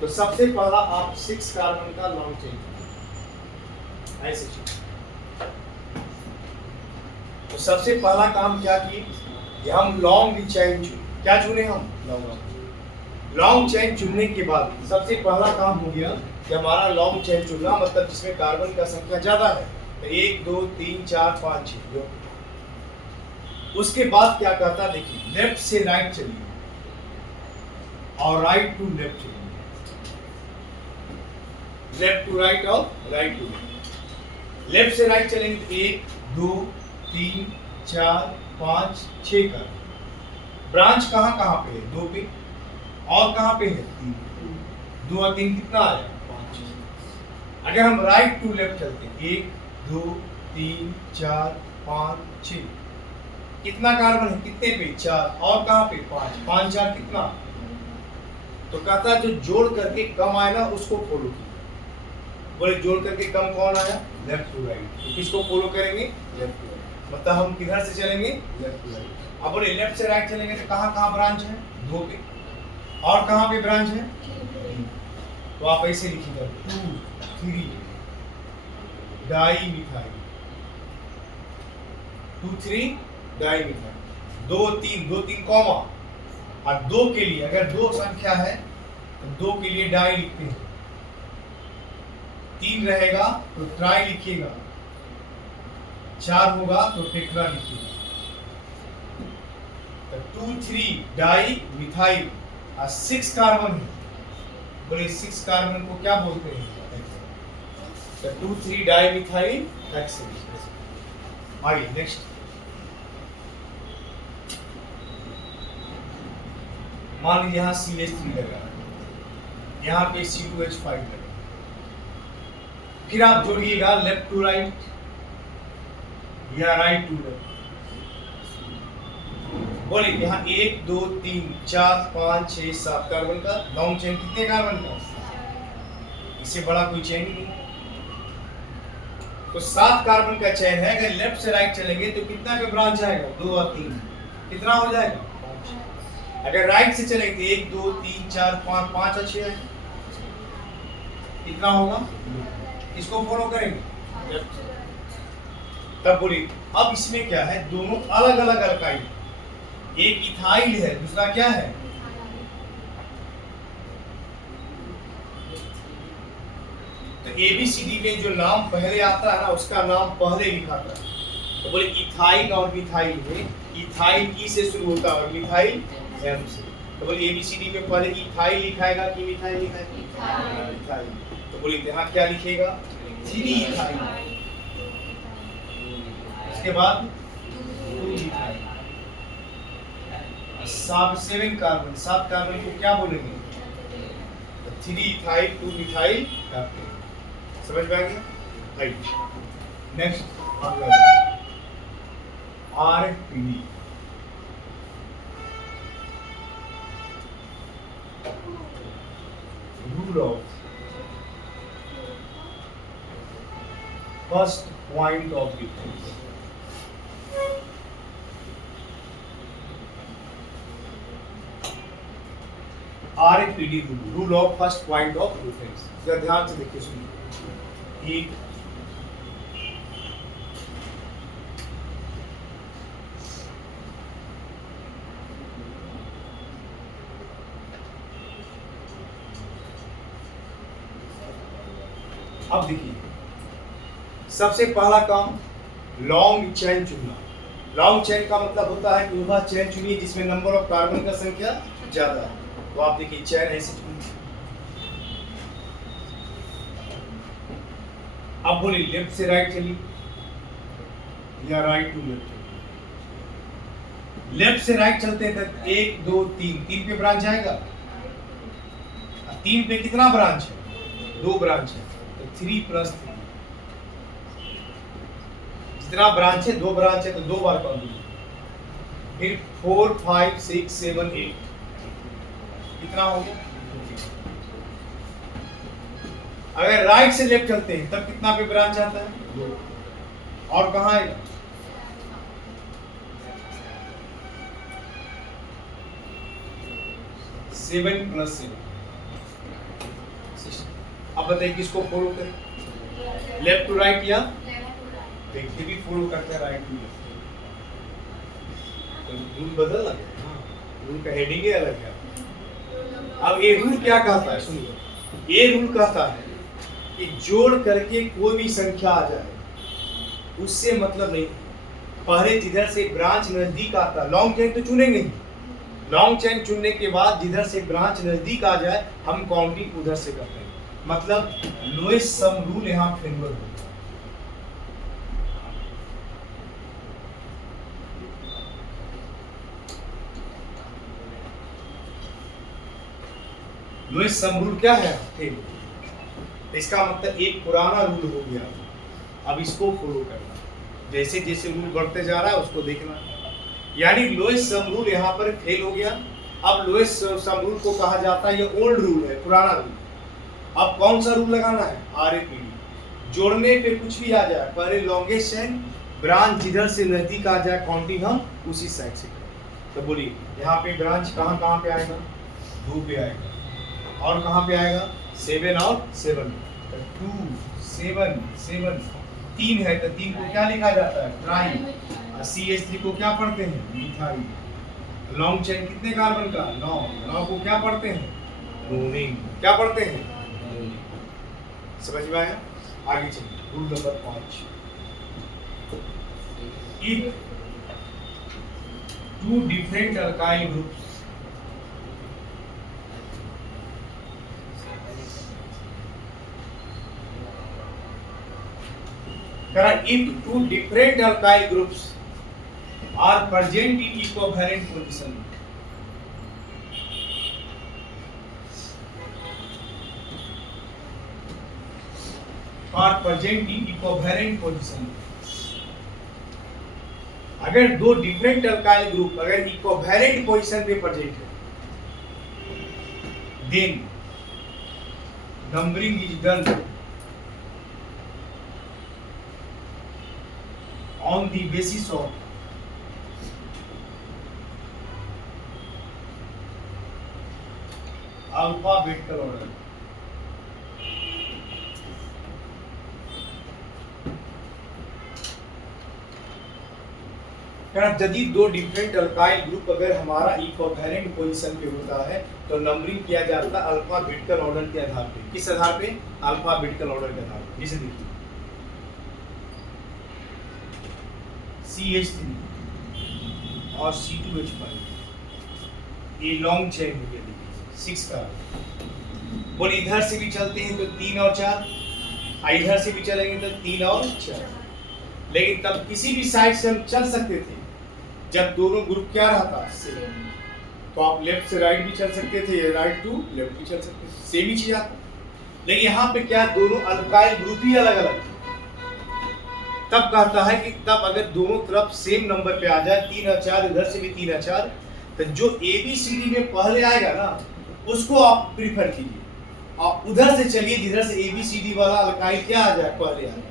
तो सबसे पहला आप 6 कार्बन का लॉन्ग चेन चुनिए, ऐसे चुनिए। तो सबसे पहला काम क्या किए कि हम लॉन्ग चेन चुने। क्या चुने हम? लॉन्ग चेन चुनने के बाद सबसे पहला काम हो गया कि हमारा लॉन्ग चेन चुनना, मतलब जिसमें कार्बन का संख्या ज्यादा है। तो 1 2 3 4 5 6। उसके बाद क्या करता देखिए, लेफ्ट से राइट चलिए और राइट टू लेफ्ट चलिए, लेफ्ट टू राइट और राइट टू लेफ्ट। लेफ्ट से राइट चलेंगे तो 1 2 3 4 5 6 का ब्रांच कहाँ कहाँ पे है? 2 पे। और कहाँ पे है? 3। 2 और 3 कितना आया? 5। अगर हम राइट टू लेफ्ट चलते हैं 1 2 3 4 5 6, कितना कार्बन है? कितने पे? 4। और कहाँ पे? 5। 5 4 कितना? तो कहता है जो जोड़ करके कम आए ना उसको फॉलो कीजिए। बोले जोड़ करके कम कौन आया? Left to right. तो किसको फॉलो करेंगे? Left to right. मतलब हम किधर से चलेंगे? Left to right. अब बोले लेफ्ट से राइट चलेंगे तो कहाँ कहाँ ब्रांच है? 2 पे। और कहाँ पे ब्रांच है? तो आप ऐसे लिखिएगा 2 3 di methyl, 2 3 di methyl. 2 3 comma, और 2 के लिए अगर 2 संख्या है तो 2 के लिए डाई लिखते हैं। 3 रहेगा तो ट्राई लिखिएगा, 4 होगा तो टेट्रा लिखिएगा। तो 2 3 डाई मिथाइल और 6 कार्बन है। बोले 6 कार्बन को क्या बोलते हैं? तो 2 3 डाई मिथाइल हेक्सेन। आइए नेक्स्ट। मान लीजिए यहाँ CH3 लगा, यहाँ पे C2H5 लगा। फिर आप जोड़िएगा लेफ्ट टू राइट या राइट टू लेफ्ट। बोलिए यहाँ 1 2 3 4 5 6 7 कार्बन का लॉन्ग चेन। कितने कार्बन का? इससे बड़ा कोई चेन ही नहीं। तो 7 कार्बन का चेन है। अगर लेफ्ट से राइट चलेंगे तो कितना पे ब्रांच आएगा? 2 और 3, कितना हो जाएगा? 5। अगर राइट से चलेंगे तो 1 2 3 4 5, 5 और 6 है, कितना होगा? इसको फॉलो करेंगे। तब बोलिए अब इसमें क्या है? दोनों अलग अलग अल्काइल, एक इथाइल है दूसरा क्या है? तो ABCD में जो नाम पहले आता है ना उसका नाम पहले लिखा था। तो बोले इथाइल और मिथाइल में इथाइल ई से शुरू होता है और मिथाइल M से। तो बोले ABCD में पहले इथाइल लिखाएगा कि मिथाइल लिखाएगा? इथाइल। तो बोले यहाँ क्या लिखेगा? 3 इथाइल, उसके बाद 2 इथाइल, 7 कार्बन। 7 कार्बन को क्या बोलेंगे? 3 इथाइल 2 मिथाइल। समझ में आ गया? Right. Next RPD। Rule of first point of difference. RPD rule of first point of difference. जरा ध्यान से देखिए, सुनिए। एक अब देखिए सबसे पहला काम लॉन्ग चेन चुनना। लॉन्ग चेन का मतलब होता है कि वह चेन चुनिए जिसमें नंबर ऑफ कार्बन का संख्या ज्यादा है। तो आप देखिए चेन ऐसे चुनिए। अब बोलिए लेफ्ट से राइट चलिए या राइट टू लेफ्ट। लेफ्ट से राइट चलते हैं तो 1 2 3, 3 पे ब्रांच आएगा। 3 पे कितना ब्रांच है? 2 ब्रांच है। तो 3 + 3, जितना ब्रांच है 2 ब्रांच है तो 2 बार काउंट कीजिए। फिर 4 5 6 7 8, कितना हो गया? अगर राइट से लेफ्ट चलते हैं तब कितना पे ब्रांच आता है? 2। और कहाँ आएगा? 7 + 7। अब बताइए किसको फॉलो करें, लेफ्ट टू राइट या देखिए भी फॉलो करते हैं राइट टू लेफ्ट, तो रूल बदल लगे, रूल का हेडिंग ही अलग है। अब ये रूल क्या कहता है, सुनिए, ये रूल कहता है कि जोड़ करके कोई भी संख्या आ जाए उससे मतलब नहीं, पहले जिधर से ब्रांच नजदीक आता, लॉन्ग चेन तो चुनेंगे ही, लॉन्ग चेन चुनने के बाद जिधर से ब्रांच नजदीक आ जाए हम काउंटिंग उधर से करते हैं, मतलब लोएस्ट सम रूल यहाँ फेवर होगा। लोएस्ट सम रूल क्या है, फेल। इसका मतलब एक पुराना रूल हो गया, अब इसको फॉलो करना, जैसे जैसे रूल बढ़ते जा रहा है उसको देखना, यानी लोएस्ट सम रूल यहाँ पर फेल हो गया। अब लोएस्ट सम रूल को कहा जाता है, ये ओल्ड रूल है, पुराना रूल। अब कौन सा रूल लगाना है, RAPD। जोड़ने पे कुछ भी आ जाए, पहले लॉन्गेस्ट चेन ब्रांच जिधर से नजदीक आ जाए काउंटिंग हम उसी साइड से करें। तो बोलिए यहाँ पे ब्रांच कहाँ कहाँ पे आएगा, 2 पे आएगा, और कहाँ पे आएगा 7 और 7, तो 2 7 7, 3 है तो 3 को क्या लिखा जाता है, ट्राई, और CH3 को क्या पढ़ते हैं, मिथाइल। लॉन्ग चेन कितने कार्बन का, 9, 9 को क्या पढ़ते हैं, ब्रोमीन, क्या पढ़ते हैं, ब्रोमीन। समझ में आया, आगे चलिए rule number 5। If 2 different alkyl groups if 2 different alkyl groups are present in equivalent position, अगर 2 डिफरेंट अल्काइल ग्रुप अगर इक्विवेलेंट पोजीशन पे प्रेजेंट है, then numbering is done on the basis of alphabetical order। यदि 2 different alkyl group अगर हमारा equivalent position पे होता है तो नंबरिंग किया जाता है अल्फाबेटिकल ऑर्डर के आधार पे। किस आधार पे, अल्फाबेटिकल ऑर्डर के आधार पे। जैसे देखिए CH3 और C2H5, ये लॉन्ग चेन हो गया, देखिए 6 का। बोल इधर से भी चलते हैं तो 3 और 4, इधर से भी चलेंगे तो 3 और 4, लेकिन तब किसी भी साइड से हम चल सकते थे जब दोनों ग्रुप क्या रहता सेम। तो आप लेफ्ट से राइट भी चल सकते थे, या राइट टू लेफ्ट भी चल सकते थे, सेम ही चीज आता। लेकिन यहाँ पे क्या, दोनों अल्काइल ग्रुप ही अलग अलग थे। तब कहता है कि तब अगर दोनों तरफ सेम नंबर पे आ जाए, 3 और 4, इधर से भी 3 और 4, तो जो ABCD में पहले आएगा ना उसको आप प्रीफर कीजिए, आप उधर से चलिए जिधर से ABCD वाला अल्काइल क्या आ जाए, पहले आ जाए।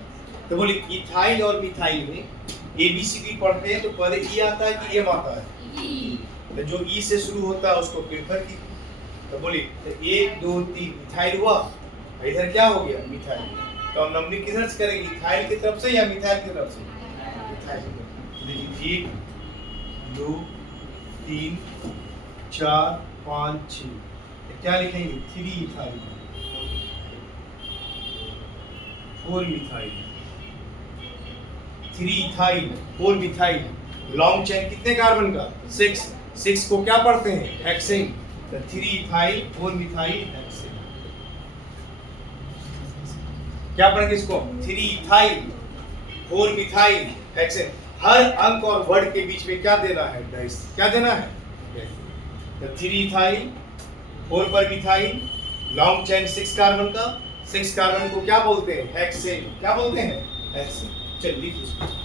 तो बोले इथाइल और मिथाइल में ABCD पढ़ते हैं तो पहले E आता है कि M आता है, तो जो E से शुरू होता है उसको प्रीफर कीजिए। तो बोलिए तो 1 2 3 इथाइल हुआ, इधर क्या हो गया, मिथाइल। तो हम नंबरिंग किधर से करेंगे, इथाइल की तरफ से या मिथाइल की तरफ से, इथाइल की तरफ। देखिए 1 2 3 4 5 6, क्या लिखेंगे, 3 ethyl 4 methyl, 3 ethyl 4 methyl. Long chain कितने कार्बन का, 6, 6 को क्या पढ़ते हैं, हेक्सेन, तो 3 इथाइल 4 मिथाइल हेक्सेन। क्या पढ़ेंगे इसको, 3 इथाइल 4 मिथाइल हेक्सेन। हर अंक और वर्ड के बीच में क्या देना है, डाइस, क्या देना है, तो 3 इथाइल 4 पर मिथाइल, लॉन्ग चेन 6 कार्बन का, 6 कार्बन को क्या बोलते हैं, हेक्सेन, क्या बोलते हैं, हेक्सेन। चलिए लिखिए इसको।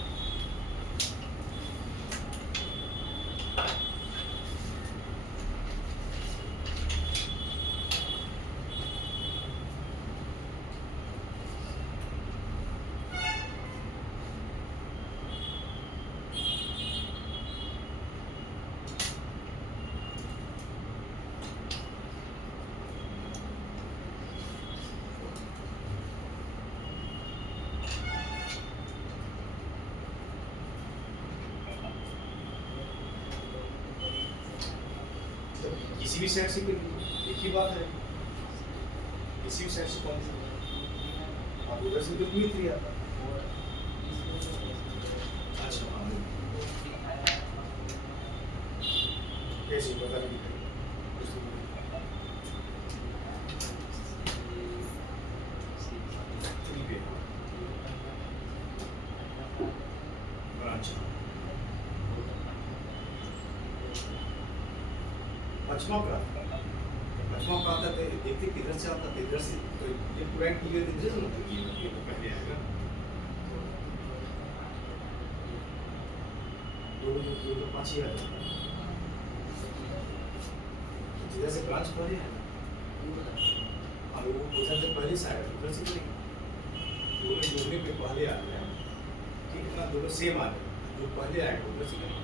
भी साइड से कर लीजिए, एक ही बात है, किसी भी साइड से कौन सा आप उधर से तो भी आता। अच्छा हाँ, कैसे पता नहीं ठीक है। अच्छा पचमा प्रांत है, देखते किधर से आता था, इधर से तो ये पूरा क्लियर इधर से मतलब ये तो पहले आएगा दो पाँच ही आएगा, जिधर से ब्रांच पहले है और वो उधर से पहले से आएगा, उधर से नहीं, दोनों जोड़ने पे पहले आ गया, ठीक है ना, दोनों सेम आ गए, जो पहले आएगा उधर से नहीं।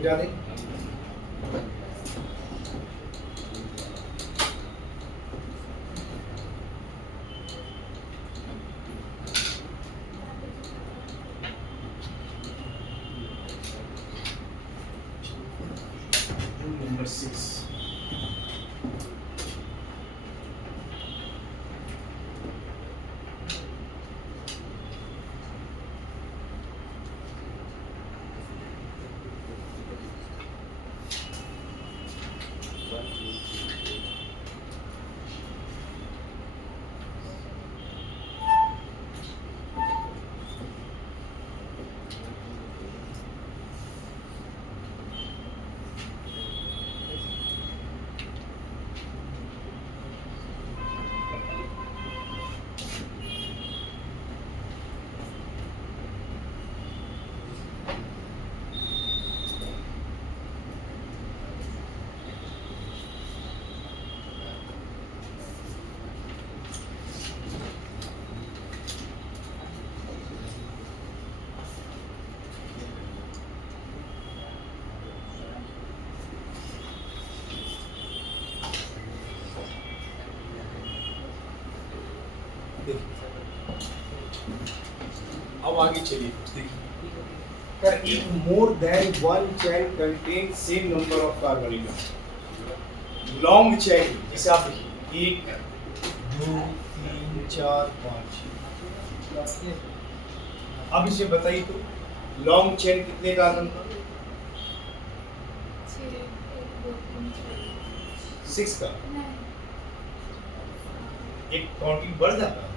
मिटा दें। नंबर 6 अब आगे चलिए देखिए, if more than one chain contains same number of carbon atoms, long chain जैसे आप देखिए 1 2 3 4 5, अब इसे बताइए तो लॉन्ग चेन कितने कार्बन का? 6 का। एक काउंटिंग बढ़ जाता है।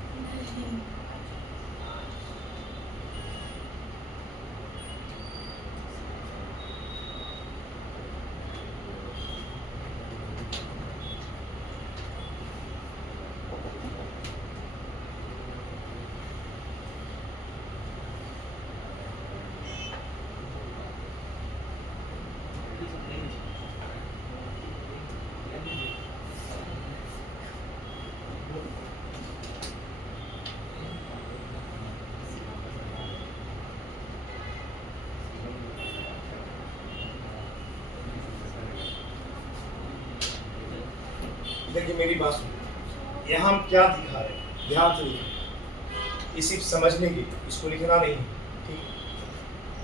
देखिए मेरी बात सुनिए, यहाँ हम क्या दिखा रहे हैं, ध्यान से देखिए, ये सिर्फ समझने के लिए, इसको लिखना नहीं है, ठीक।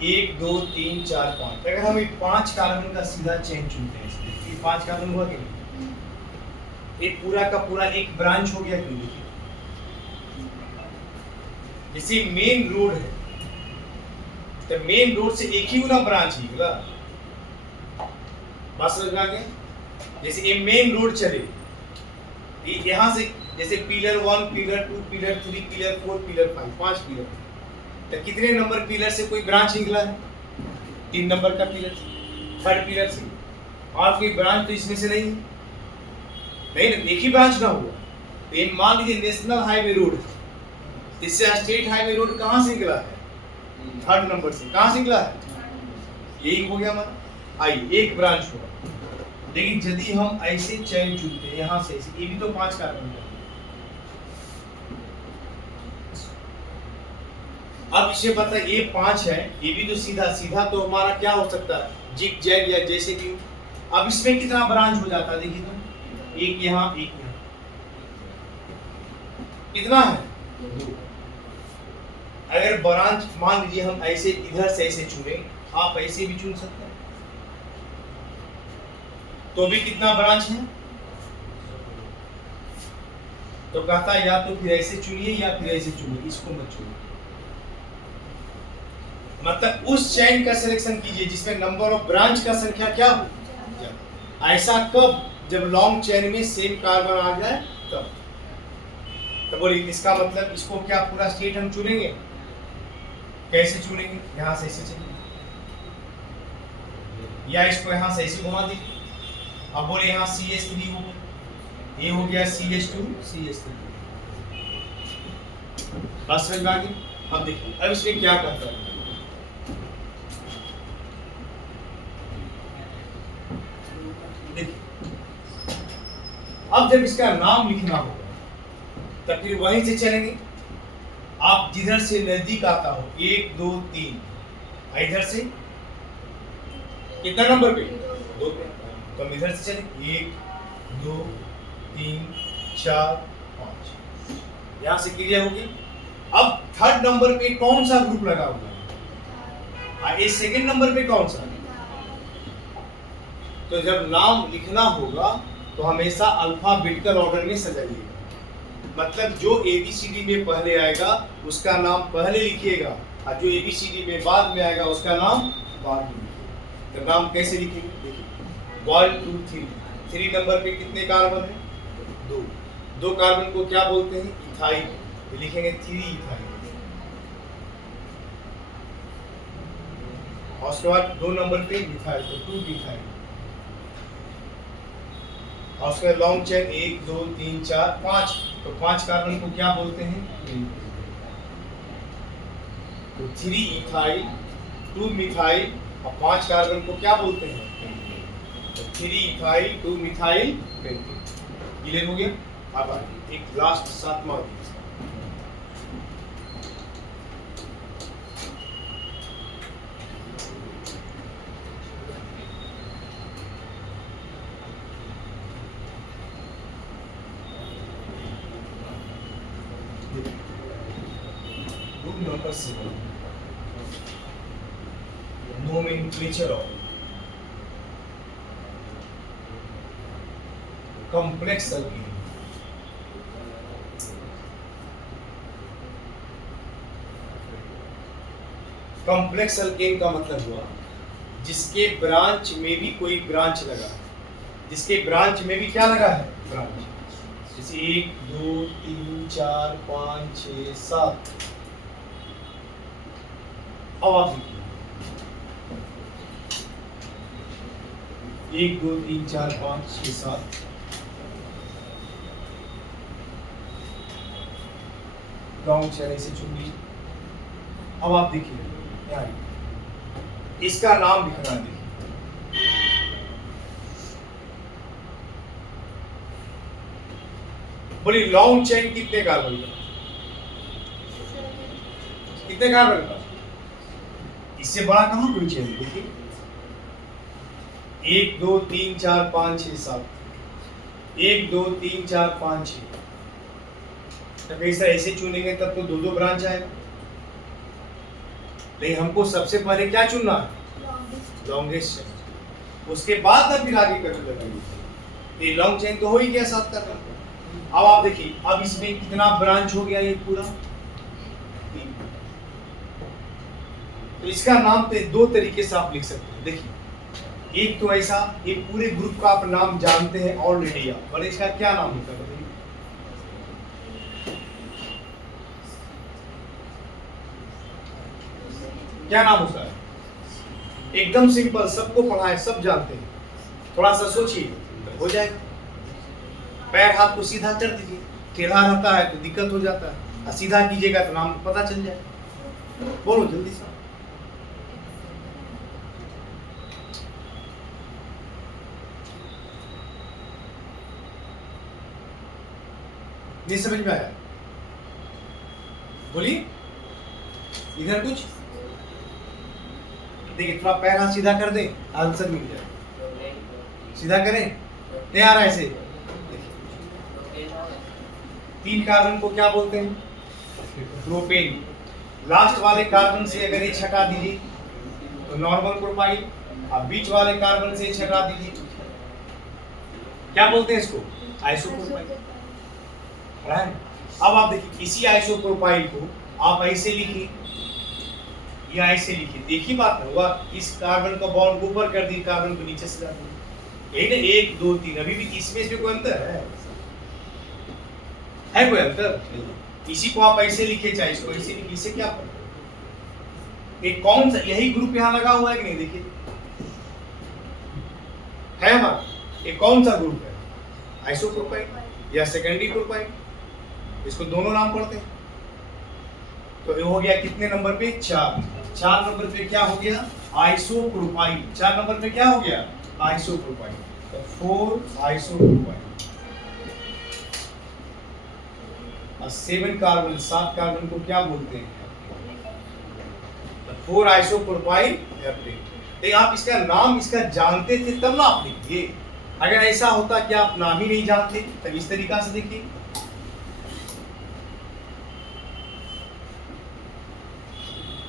1 2 3 4 5, अगर हम एक 5 कार्बन का सीधा चेन चुनते हैं, ये 5 कार्बन हुआ कि नहीं? एक पूरा का पूरा एक ब्रांच हो गया क्यों? देखिए जैसे मेन रोड है, तो मेन रोड से एक ही वाला ब्रांच ही बोला, बात समझ में आ गया? जैसे ये मेन रोड चले, यहाँ से जैसे pillar 1 pillar 2 pillar 3 pillar 4 pillar 5, 5 pillar, तो कितने नंबर पिलर से कोई ब्रांच निकला है? 3 नंबर का पिलर, 3rd पिलर से, और कोई ब्रांच तो इसमें से नहीं है, नहीं ना, एक ही ब्रांच ना हुआ। तो ये मान लीजिए नेशनल हाईवे रोड, इससे स्टेट हाईवे रोड कहाँ से निकला है? 3rd नंबर से। कहाँ से निकला है? यही हो गया हमारा, आई एक ब्रांच हुआ। लेकिन यदि हम ऐसे चेन चुनते हैं, यहाँ से ऐसे, ये भी तो 5 कार्बन का, अब इसे पता है ये 5 है, ये भी तो सीधा सीधा तो हमारा क्या हो सकता है? जिग जैग या जैसे भी। अब इसमें कितना ब्रांच हो जाता है? देखिए तो एक यहाँ एक यहाँ, कितना है? 2। अगर ब्रांच मान लीजिए हम ऐसे इधर से ऐसे चुने, आप ऐसे भी चुन सकते हैं, तो भी कितना ब्रांच है? तो कहता है या तो फिर ऐसे चुनिए या फिर ऐसे चुनिए, इसको मत चुनिए। मतलब उस चेन का सिलेक्शन कीजिए जिसमें नंबर ऑफ ब्रांच का संख्या क्या हो। ऐसा कब? जब लॉन्ग चेन में सेम कार्बन आ जाए तब। तो बोलिए इसका मतलब इसको क्या पूरा स्टेट हम चुनेंगे? कैसे चुनेंगे? यहाँ से ऐसे चुनेंगे, या इसको यहाँ से ऐसे घुमा दीजिए। अब बोले यहाँ CH3 हो गया, ये हो गया CH2 CH3, बस समझ में आ गई? अब देखिए अब इसमें क्या करता है, अब जब इसका नाम लिखना होगा तब फिर वहीं से चलेंगे। आप जिधर से नजदीक आता हो 1 2 3, इधर से कितना नंबर पे? 2 पे। तो हम इधर से चले 1 2 3 4 5, यहाँ से क्लियर होगी। अब थर्ड नंबर पे कौन सा ग्रुप लगा हुआ है? ये सेकंड नंबर पे कौन सा? तो जब नाम लिखना होगा तो हमेशा अल्फाबेटिकल ऑर्डर में सजाइएगा। मतलब जो ABCD में पहले आएगा उसका नाम पहले लिखिएगा, और जो ABCD में बाद में आएगा उसका नाम बाद में लिखिएगा। तो नाम कैसे लिखेंगे? देखिए 1 2 3, 3 नंबर पे कितने कार्बन है? 2। 2 कार्बन को क्या बोलते हैं? इथाइल। तो लिखेंगे 3 इथाइल। और उसके बाद 2 नंबर पे मिथाइल, तो 2 मिथाइल। और उसका लॉन्ग चेन 1 2 3 4 5, तो 5 कार्बन को क्या बोलते हैं? तो 3 इथाइल, 2 मिथाइल, और 5 कार्बन को क्या बोलते हैं? तो 3 इथाइल 2 मिथाइल पेंटेन। क्लियर हो गया? अब आइए एक लास्ट 7वां Rule number 7. Nomenclature of complex alkene. Complex alkane का मतलब हुआ जिसके ब्रांच में भी कोई ब्रांच लगा, जिसके ब्रांच में भी क्या लगा है? ब्रांच। जैसे 1 2 3 4 5 6 7। अब आप देखिए 1 2 3 4 5 6 7। लॉन्ग चेन ऐसे चुन लीजिए। अब आप देखिए यहाँ इसका नाम लिखना है। देखिए बोलिए लॉन्ग चेन कितने कार्बन का? कितने कार्बन का? इससे बड़ा कहाँ कोई चेन? देखिए 1 2 3 4 5 6 7, 1 2 3 4 5 6। तब ऐसे चुनेंगे तब तो 2 ब्रांच आएगा। लेकिन हमको सबसे पहले क्या चुनना है? Longest chain. उसके बाद अब फिर आगे करने लगेंगे। ये लॉन्ग चेन तो हो ही गया 7 का। अब आप देखिए अब इसमें कितना ब्रांच हो गया? ये पूरा 3। तो इसका नाम तो 2 तरीके से आप लिख सकते हैं। देखिए एक तो ऐसा, ये पूरे ग्रुप का आप नाम जानते हैं ऑलरेडी आप, और इसका क्या नाम होता है? क्या नाम होता है? एकदम सिंपल, सबको पढ़ा है, सब जानते हैं। थोड़ा सा सोचिए हो जाएगा। पैर हाथ को सीधा कर दीजिए, टेढ़ा रहता है तो दिक्कत हो जाता है, और सीधा कीजिएगा तो नाम पता चल जाए। बोलो जल्दी से। नहीं समझ में आया? बोलिए। इधर कुछ देखिए, थोड़ा पैर हाथ सीधा कर दे, आंसर मिल जाए। सीधा करें, नहीं आ रहा ऐसे। 3 कार्बन को क्या बोलते हैं? प्रोपेन। लास्ट वाले कार्बन से अगर ये छटा दीजिए तो नॉर्मल प्रोपाइल, और बीच वाले कार्बन से छटा दीजिए क्या बोलते हैं इसको? आइसोप्रोपाइल। अब आप देखिए इसी आइसोप्रोपाइल को आप ऐसे लिखिए या ऐसे लिखिए, देखिए बात होगा। इस कार्बन का बॉन्ड ऊपर कर दी, कार्बन को नीचे से डाल दी। यही ना 1 2 3। अभी भी इसमें कोई अंतर है कोई अंतर? इसी को आप ऐसे लिखे चाहे इसको ऐसे लिखिए, इससे क्या फर्क? एक कौन सा यही ग्रुप यहाँ लगा हुआ है कि नहीं? देखिए है हमारा, ये कौन सा ग्रुप है? आइसोप्रोपाइल या सेकेंडरी प्रोपाइल, इसको दोनों नाम पढ़ते हैं। तो ये हो गया कितने नंबर पे? 4। 4 नंबर पे क्या हो गया? आइसोप्रोपाइल। 4 नंबर पे क्या हो गया? आइसोप्रोपाइल। तो 4 आइसोप्रोपाइल। और 7 कार्बन, 7 कार्बन को क्या बोलते हैं? 4 आइसोप्रोपाइल एप्टेट। तो आप इसका नाम इसका जानते थे तब ना आप लिखिए। अगर ऐसा होता कि आप नाम ही नहीं जानते तब इस तरीका से देखिए,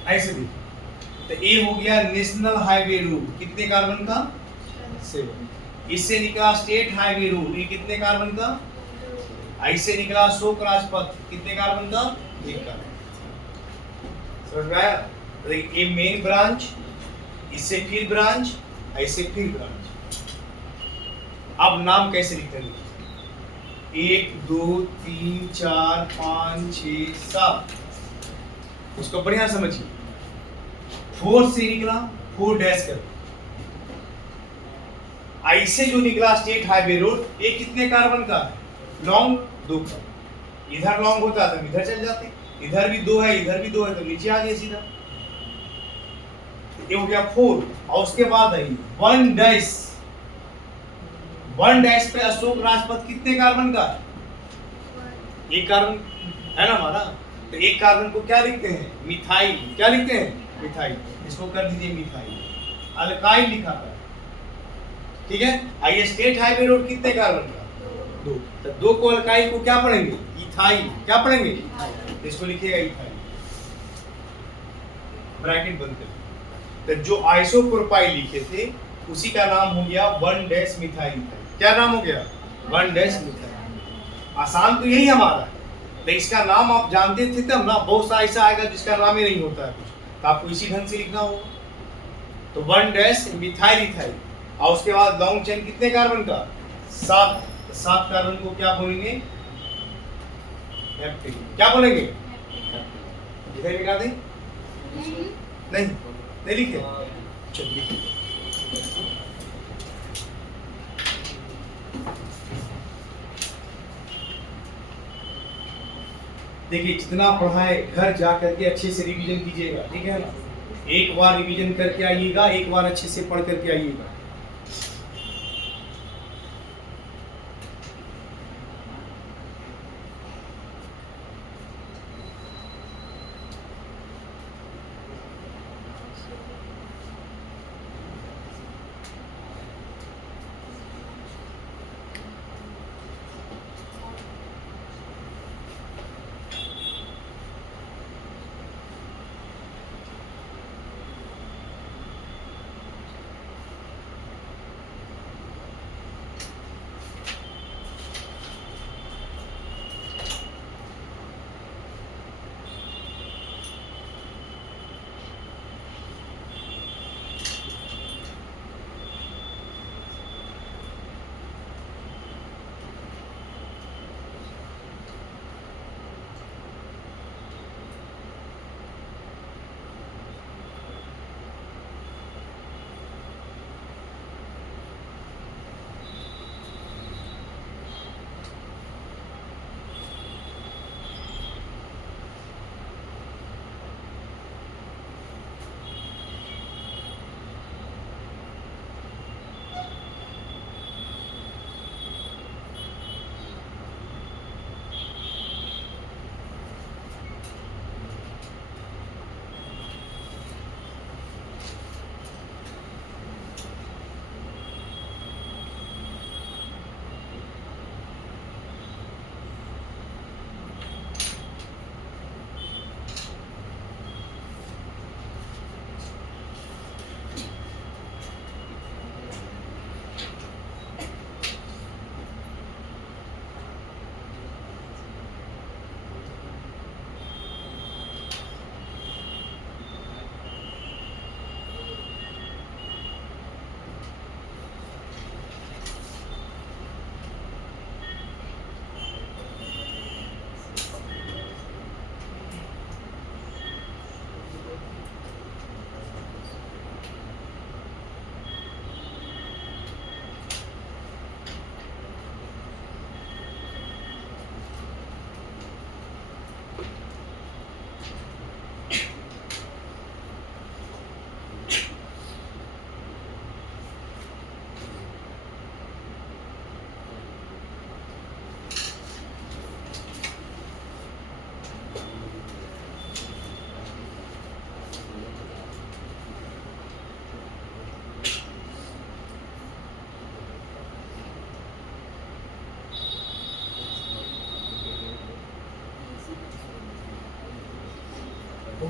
ऐसे देखिए। तो ये हो गया नेशनल हाईवे रूल, कितने कार्बन का? 7। इससे निकला स्टेट हाईवे रूल, ये कितने कार्बन का? ऐसे निकला अशोक राजपथ, कितने कार्बन का? 1 कार्बन। समझ में आया? ये मेन ब्रांच, इससे फिर ब्रांच, ऐसे फिर ब्रांच। अब नाम कैसे लिखते हैं? 1 2 3 4 5 6 7, उसको बढ़िया समझिए। 4 से निकला 4 डैश कर, ऐसे जो निकला स्टेट हाईवे रोड, ये कितने कार्बन का है? लॉन्ग 2 का। इधर लॉन्ग होता तो इधर चल जाते, इधर भी 2 है, इधर भी 2 है, तो नीचे आ गए सीधा। ये हो गया 4। और उसके बाद है 1 डैश। 1 डैश पे अशोक राजपथ कितने कार्बन का है? 1 कार्बन है ना हमारा। तो 1 कार्बन को क्या लिखते हैं? मिथाइल। क्या लिखते हैं? मिथाइल। इसको कर दीजिए मिथाइल। अल्काइल लिखा था, ठीक है। आइए स्टेट हाईवे रोड कितने कार्बन का? 2। तो 2 को अल्काइल को क्या पढ़ेंगे? इथाइल। क्या पढ़ेंगे? इसको लिखिएगा इथाइल, ब्रैकेट बंद कर। तो जो आइसोप्रोपाइल लिखे थे उसी का नाम हो गया 1 डैश मिथाइल। क्या नाम हो गया? 1 डैश मिथाइल। आसान तो यही हमारा है, तो इसका नाम आप जानते थे तब ना। बहुत सा ऐसा आएगा जिसका नाम ही नहीं होता है कुछ, तो आपको इसी ढंग से लिखना होगा। तो 1 डैश मिथाइल इथाइल। और उसके बाद लॉन्ग चेन कितने कार्बन का? 7। 7 कार्बन को क्या बोलेंगे? हेप्टेन। क्या बोलेंगे? इधर लिखा दें? नहीं नहीं लिखे, चलिए। देखिए जितना पढ़ा है घर जा करके अच्छे से रिवीजन कीजिएगा, ठीक है ना। एक बार रिवीजन करके आइएगा, एक बार अच्छे से पढ़ करके आइएगा।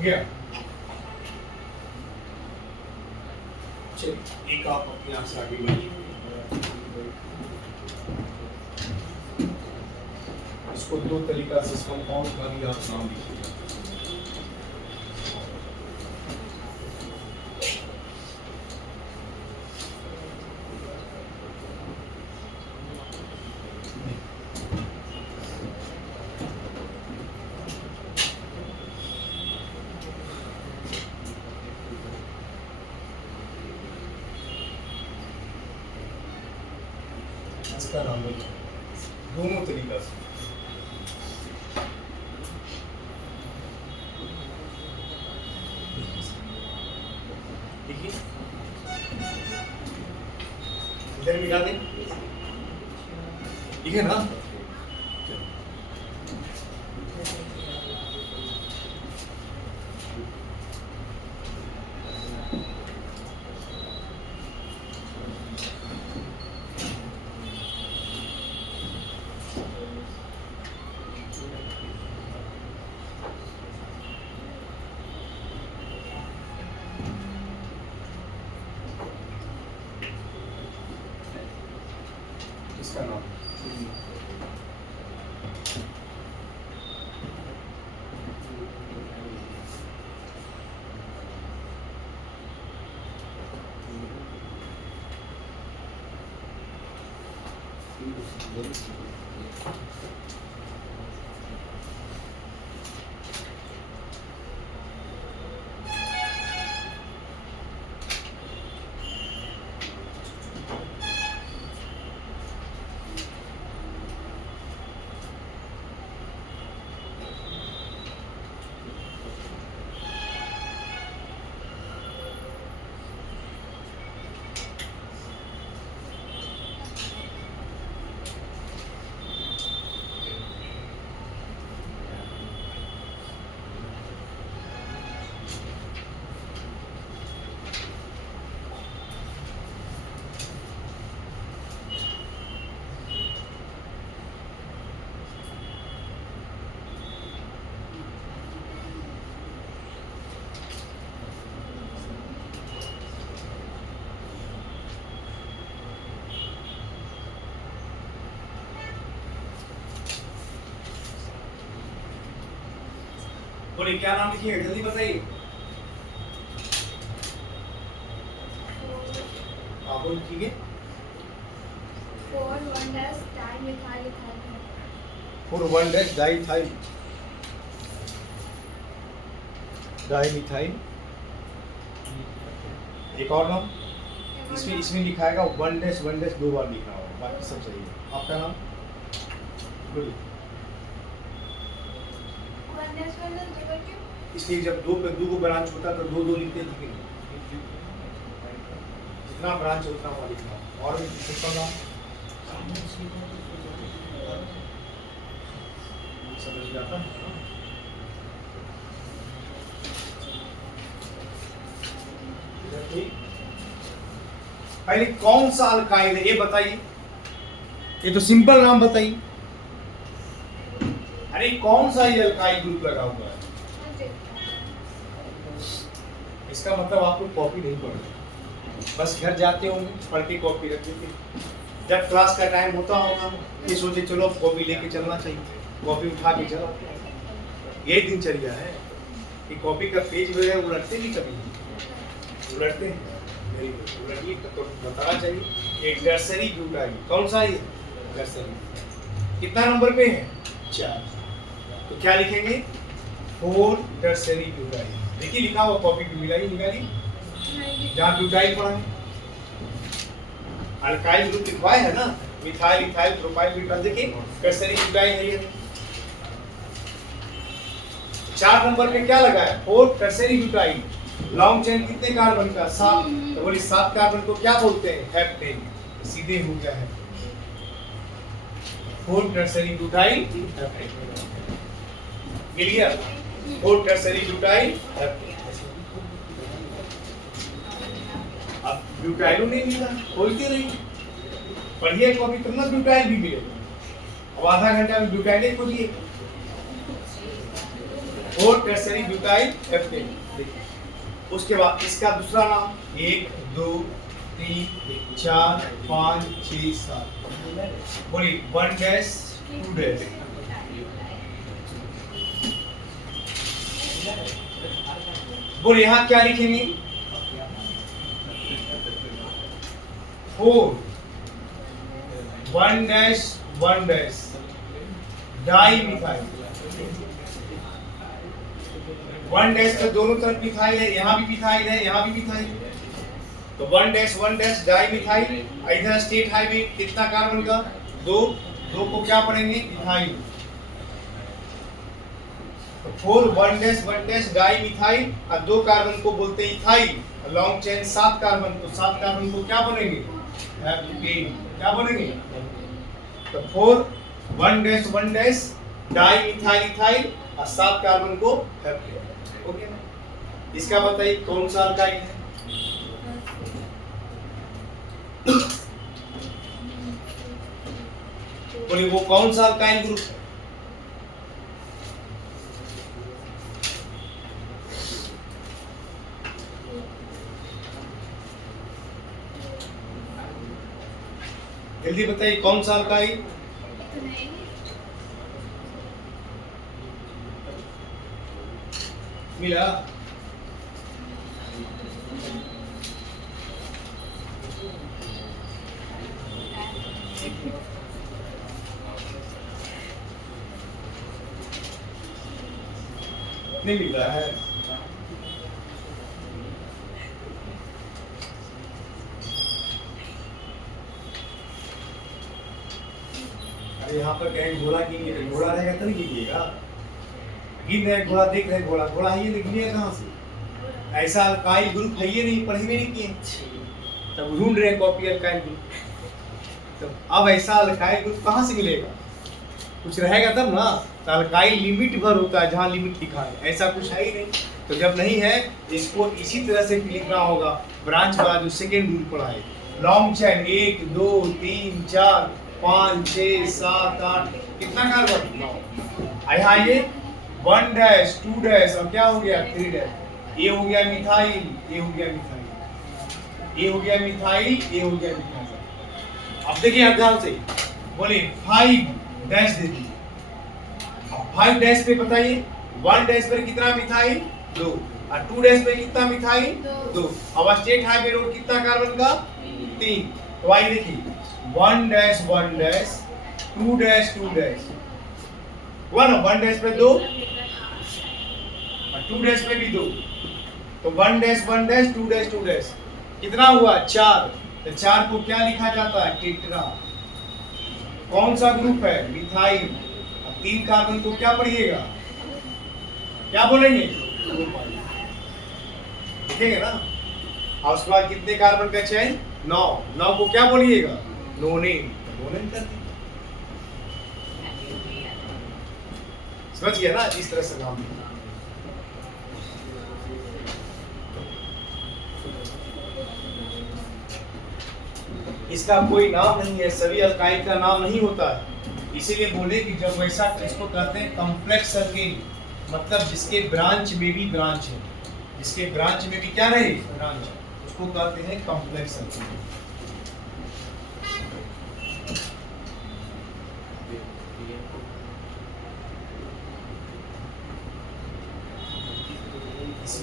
गया। चलिए एक आप अपने यहाँ से आगे बढ़िए। इसको दो तरीका से इस कंपाउंड का भी आप नाम लिखिए। इसका नाम लिखिए दोनों तरीका से। देखिए इधर मिटा दें, ठीक है ना। इसका नाम बोले, क्या नाम लिखिए जल्दी बताइए। आप बोल, ठीक है। 4,1-डाइमिथाइल डाइमिथाइल। एक और नाम इसमें लिखा है 1-1- दो बार लिखना होगा, बाकी सब सही है। आपका नाम बोलिए। इसलिए जब दो पे दो को ब्रांच होता तो दो लिखते थे, जितना ब्रांच उतना वहाँ लिखना। और किसका नाम समझ में आता है? पहले कौन सा अल्काइल है ये बताइए। ये तो सिंपल नाम बताइए। अरे कौन सा ये अल्काइल ग्रुप लगा हुआ है? इसका मतलब आपको कॉपी नहीं पढ़ना, बस घर जाते होंगे पढ़ के कॉपी रख देते। जब क्लास का टाइम होता होगा ये सोचे चलो कॉपी लेके चलना चाहिए, कॉपी उठा के चला। यही दिनचर्या है कि कॉपी का पेज वगैरह उलटते भी कभी उलटते हैं। उलटिए तो बताना चाहिए। एक टर्सरी ब्यूटाइल, कौन सा है? टर्सरी। कितना नंबर पे है? 4। तो क्या लिखेंगे? 4 टर्सरी ब्यूटाइल। देखिए लिखा हुआ कॉपी पे मिला ही निकाली जहाँ ब्यूटाइल पढ़ा है। अल्काइल ग्रुप लिखवाए है ना, मिथाइल इथाइल प्रोपाइल ब्यूटाइल। देखिए टर्सरी ब्यूटाइल है ये। 4 नंबर पे क्या लगा है? 4 टर्सरी ब्यूटाइल। लॉन्ग चेन कितने कार्बन का? 7। तो बोली 7 कार्बन को क्या बोलते हैं? हेप्टेन। सीधे हो गया है 4 tertiary butyl heptane. Clear? 4 tertiary butyl heptane. अब ब्यूटाइलो नहीं मिला, खोलते रहिए, पढ़िए कॉपी, तब ना ब्यूटाइल भी मिलेगा। अब आधा घंटा में ब्यूटाइल खोजिए। 4 टर्सरी ब्यूटाइल एफ्टेन। देखिए उसके बाद इसका दूसरा नाम 1 2 3 4 5 6 7 बोलिए 1 डैश 2 डैश। बोलिए यहाँ क्या लिखेंगे 4 1 dash 1 dash di methyl. 1 dash का दोनों तरफ मिथाइल है, यहाँ भी मिथाइल है, यहाँ भी मिथाइल है। तो 1 डैश डाई मिथाइल। इधर स्टेट हाईवे कितना कार्बन का 2 को क्या पढ़ेंगे इथाइल। तो 4 1 डैश डाई मिथाइल और 2 कार्बन को बोलते हैं इथाइल। लॉन्ग चेन 7 कार्बन, तो 7 कार्बन को क्या बनेंगे एल्केन। क्या बनेंगे तो 4 1 डैश डाई मिथाइल इथाइल और 7 कार्बन को एल्केन। ओके ना। इसका बताइए कौन सा अल्काइल है बोलिए वो कौन सा अल्काइल ग्रुप है जल्दी बताइए कौन सा अल्काइल मिला। नहीं मिल रहा है। अरे यहाँ पर कहीं घोड़ा कीजिए, घोड़ा रहेगा तो नहीं कीजिएगा। गिन रहे घोड़ा, देख रहे घोड़ा, घोड़ा है ये निकलिएगा कहाँ से। ऐसा अल्काइल ग्रुप है ये नहीं, पढ़े भी नहीं किए, तब ढूंढ रहे कॉपी अल्काइल ग्रुप। तो अब ऐसा अल्काइल ग्रुप कहाँ से मिलेगा, कुछ रहेगा तब ना। तो अल्काइल लिमिट भर होता है जहाँ लिमिट लिखा है, ऐसा कुछ है ही नहीं। तो जब नहीं है इसको इसी तरह से लिखना होगा। ब्रांच का जो सेकेंड रूल पढ़ा है, लॉन्ग चेन 1 2 3 4 5 6 7 8 कितना कार्बन 9। यहाँ ये 1 डैश 2 डैश और क्या हो गया 3 डैश। ये हो गया मिथाइल, ये हो गया मिथाइल, ये हो गया मिथाइल, ये हो गया मिथाइल। अब देखिए आप ध्यान से बोलिए 5 डैश दे दीजिए। अब 5 डैश पे बताइए 1 डैश पर कितना मिथाइल 2 और 2 डैश पे कितना मिथाइल 2। अब स्टेट हाईवे रोड कितना कार्बन का 3। तो आइए देखिए 1 डैश 2 डैश 2 डैश 1 डैश पे 2 और 2 डैश पे भी 2। तो 1 डैश 2 डैश 2 डैश कितना हुआ 4। तो 4 को क्या लिखा जाता है टेट्रा। कौन सा ग्रुप है मिथाइल। 3 कार्बन को क्या पढ़िएगा, क्या बोलेंगे लिखेंगे ना। और उसके बाद कितने कार्बन का चेन 9 को क्या बोलिएगा नोनेन। नोनेन कर दी, समझ गया ना। इस तरह से नाम इसका कोई नाम नहीं है, सभी अल्काइल का नाम नहीं होता है। इसीलिए बोले कि जब वैसा इसको कहते हैं कॉम्प्लेक्स अल्केन, मतलब जिसके ब्रांच में भी ब्रांच है, जिसके ब्रांच में भी क्या रहे ब्रांच, उसको कहते हैं कॉम्प्लेक्स अल्केन।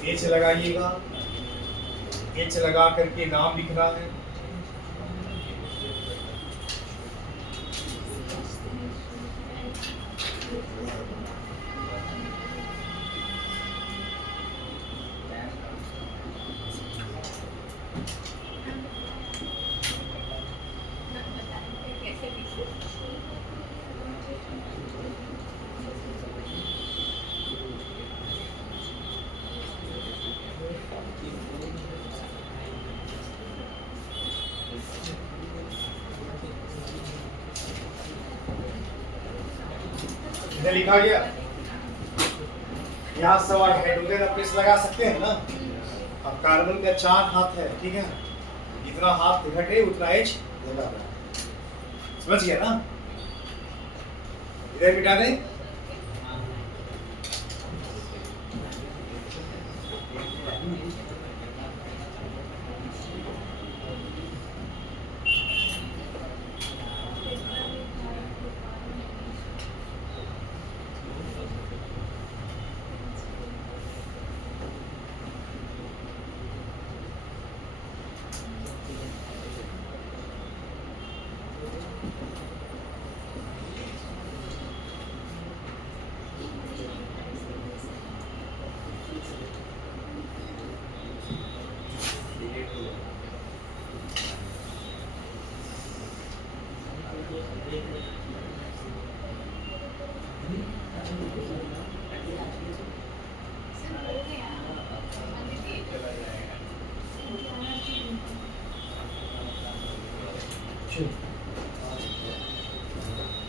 एच लगाइएगा, एच लगा करके नाम लिखना है। इधर लिखा गया, यहाँ सवाल हाइड्रोजन प्रेस लगा सकते हैं ना। अब कार्बन का 4 हाथ है, ठीक है, जितना हाथ घटे उतना एच लगा, समझ गया ना। इधर मिटा दें,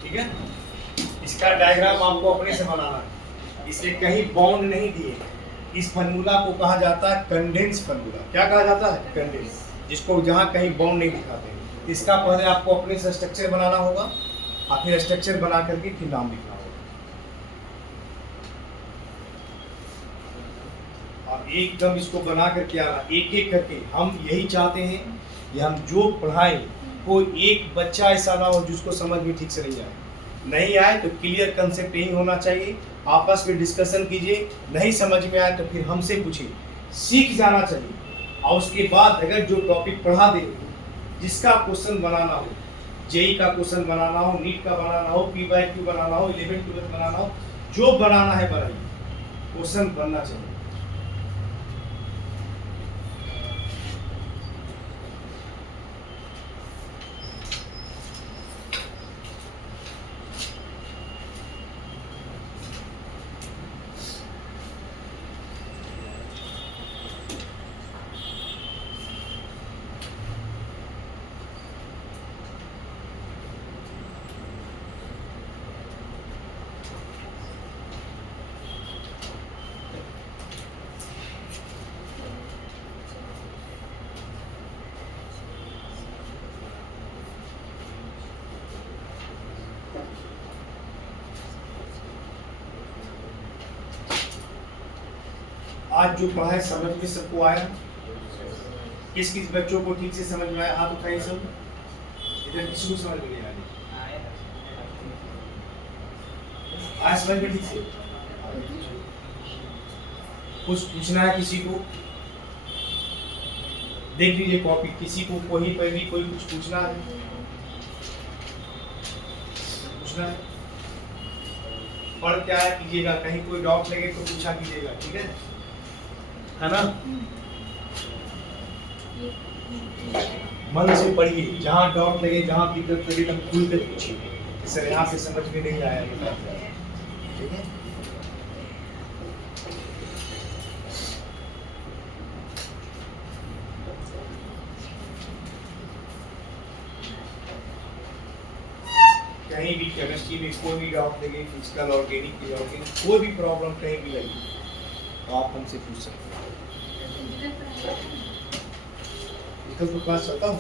ठीक है, इसका डायग्राम आपको अपने से बनाना है, इसे कहीं बाउंड नहीं दिए। इस फार्मूला को कहा जाता है कंडेंस फार्मूला। क्या कहा जाता है? कंडेंस, जिसको जहाँ कहीं बाउंड नहीं दिखाते। इसका पहले आपको अपने से स्ट्रक्चर बनाना होगा, और फिर स्ट्रक्चर बना करके फिर नाम लिखना होगा। और एकदम इसको बना करके आना, एक एक करके। हम यही चाहते हैं कि हम जो पढ़ाएं, कोई एक बच्चा ऐसा ना हो जिसको समझ में ठीक से नहीं आए। नहीं आए तो क्लियर कंसेप्ट यही होना चाहिए, आपस में डिस्कशन कीजिए। नहीं समझ में आए तो फिर हमसे पूछिए, सीख जाना चाहिए। और उसके बाद अगर जो टॉपिक पढ़ा दे, जिसका क्वेश्चन बनाना हो, जेई का क्वेश्चन बनाना हो, नीट का बनाना हो, PYQ बनाना हो, 11 12 बनाना हो, जो बनाना है बनाइए, क्वेश्चन बनना चाहिए। आज जो पढ़ा है समझ में सबको आया? किस किस बच्चों को ठीक से समझ में आया? हाथ उठाइए सब। इधर किसी को समझ में नहीं आया? आज समझ में ठीक से? कुछ पूछना है किसी को? देख लीजिए कॉपी, किसी को कोई पर भी कोई कुछ पूछना है? पूछना है? पढ़ क्या है कीजिएगा, कहीं कोई डाउट लगे तो पूछा कीजिएगा, ठीक है ना? मन से पढ़िए, जहाँ डाउट लगे, जहाँ दिक्कत लगे, तब खुल कर पूछिए। सर यहाँ से समझ में नहीं आया, ठीक है? कहीं भी केमिस्ट्री में कोई भी डाउट लगे, फिजिकल ऑर्गेनिक की ऑर्गेनिक कोई भी प्रॉब्लम कहीं भी लगी तो आप हमसे पूछ सकते हैं। तो क्लास चलता हूँ।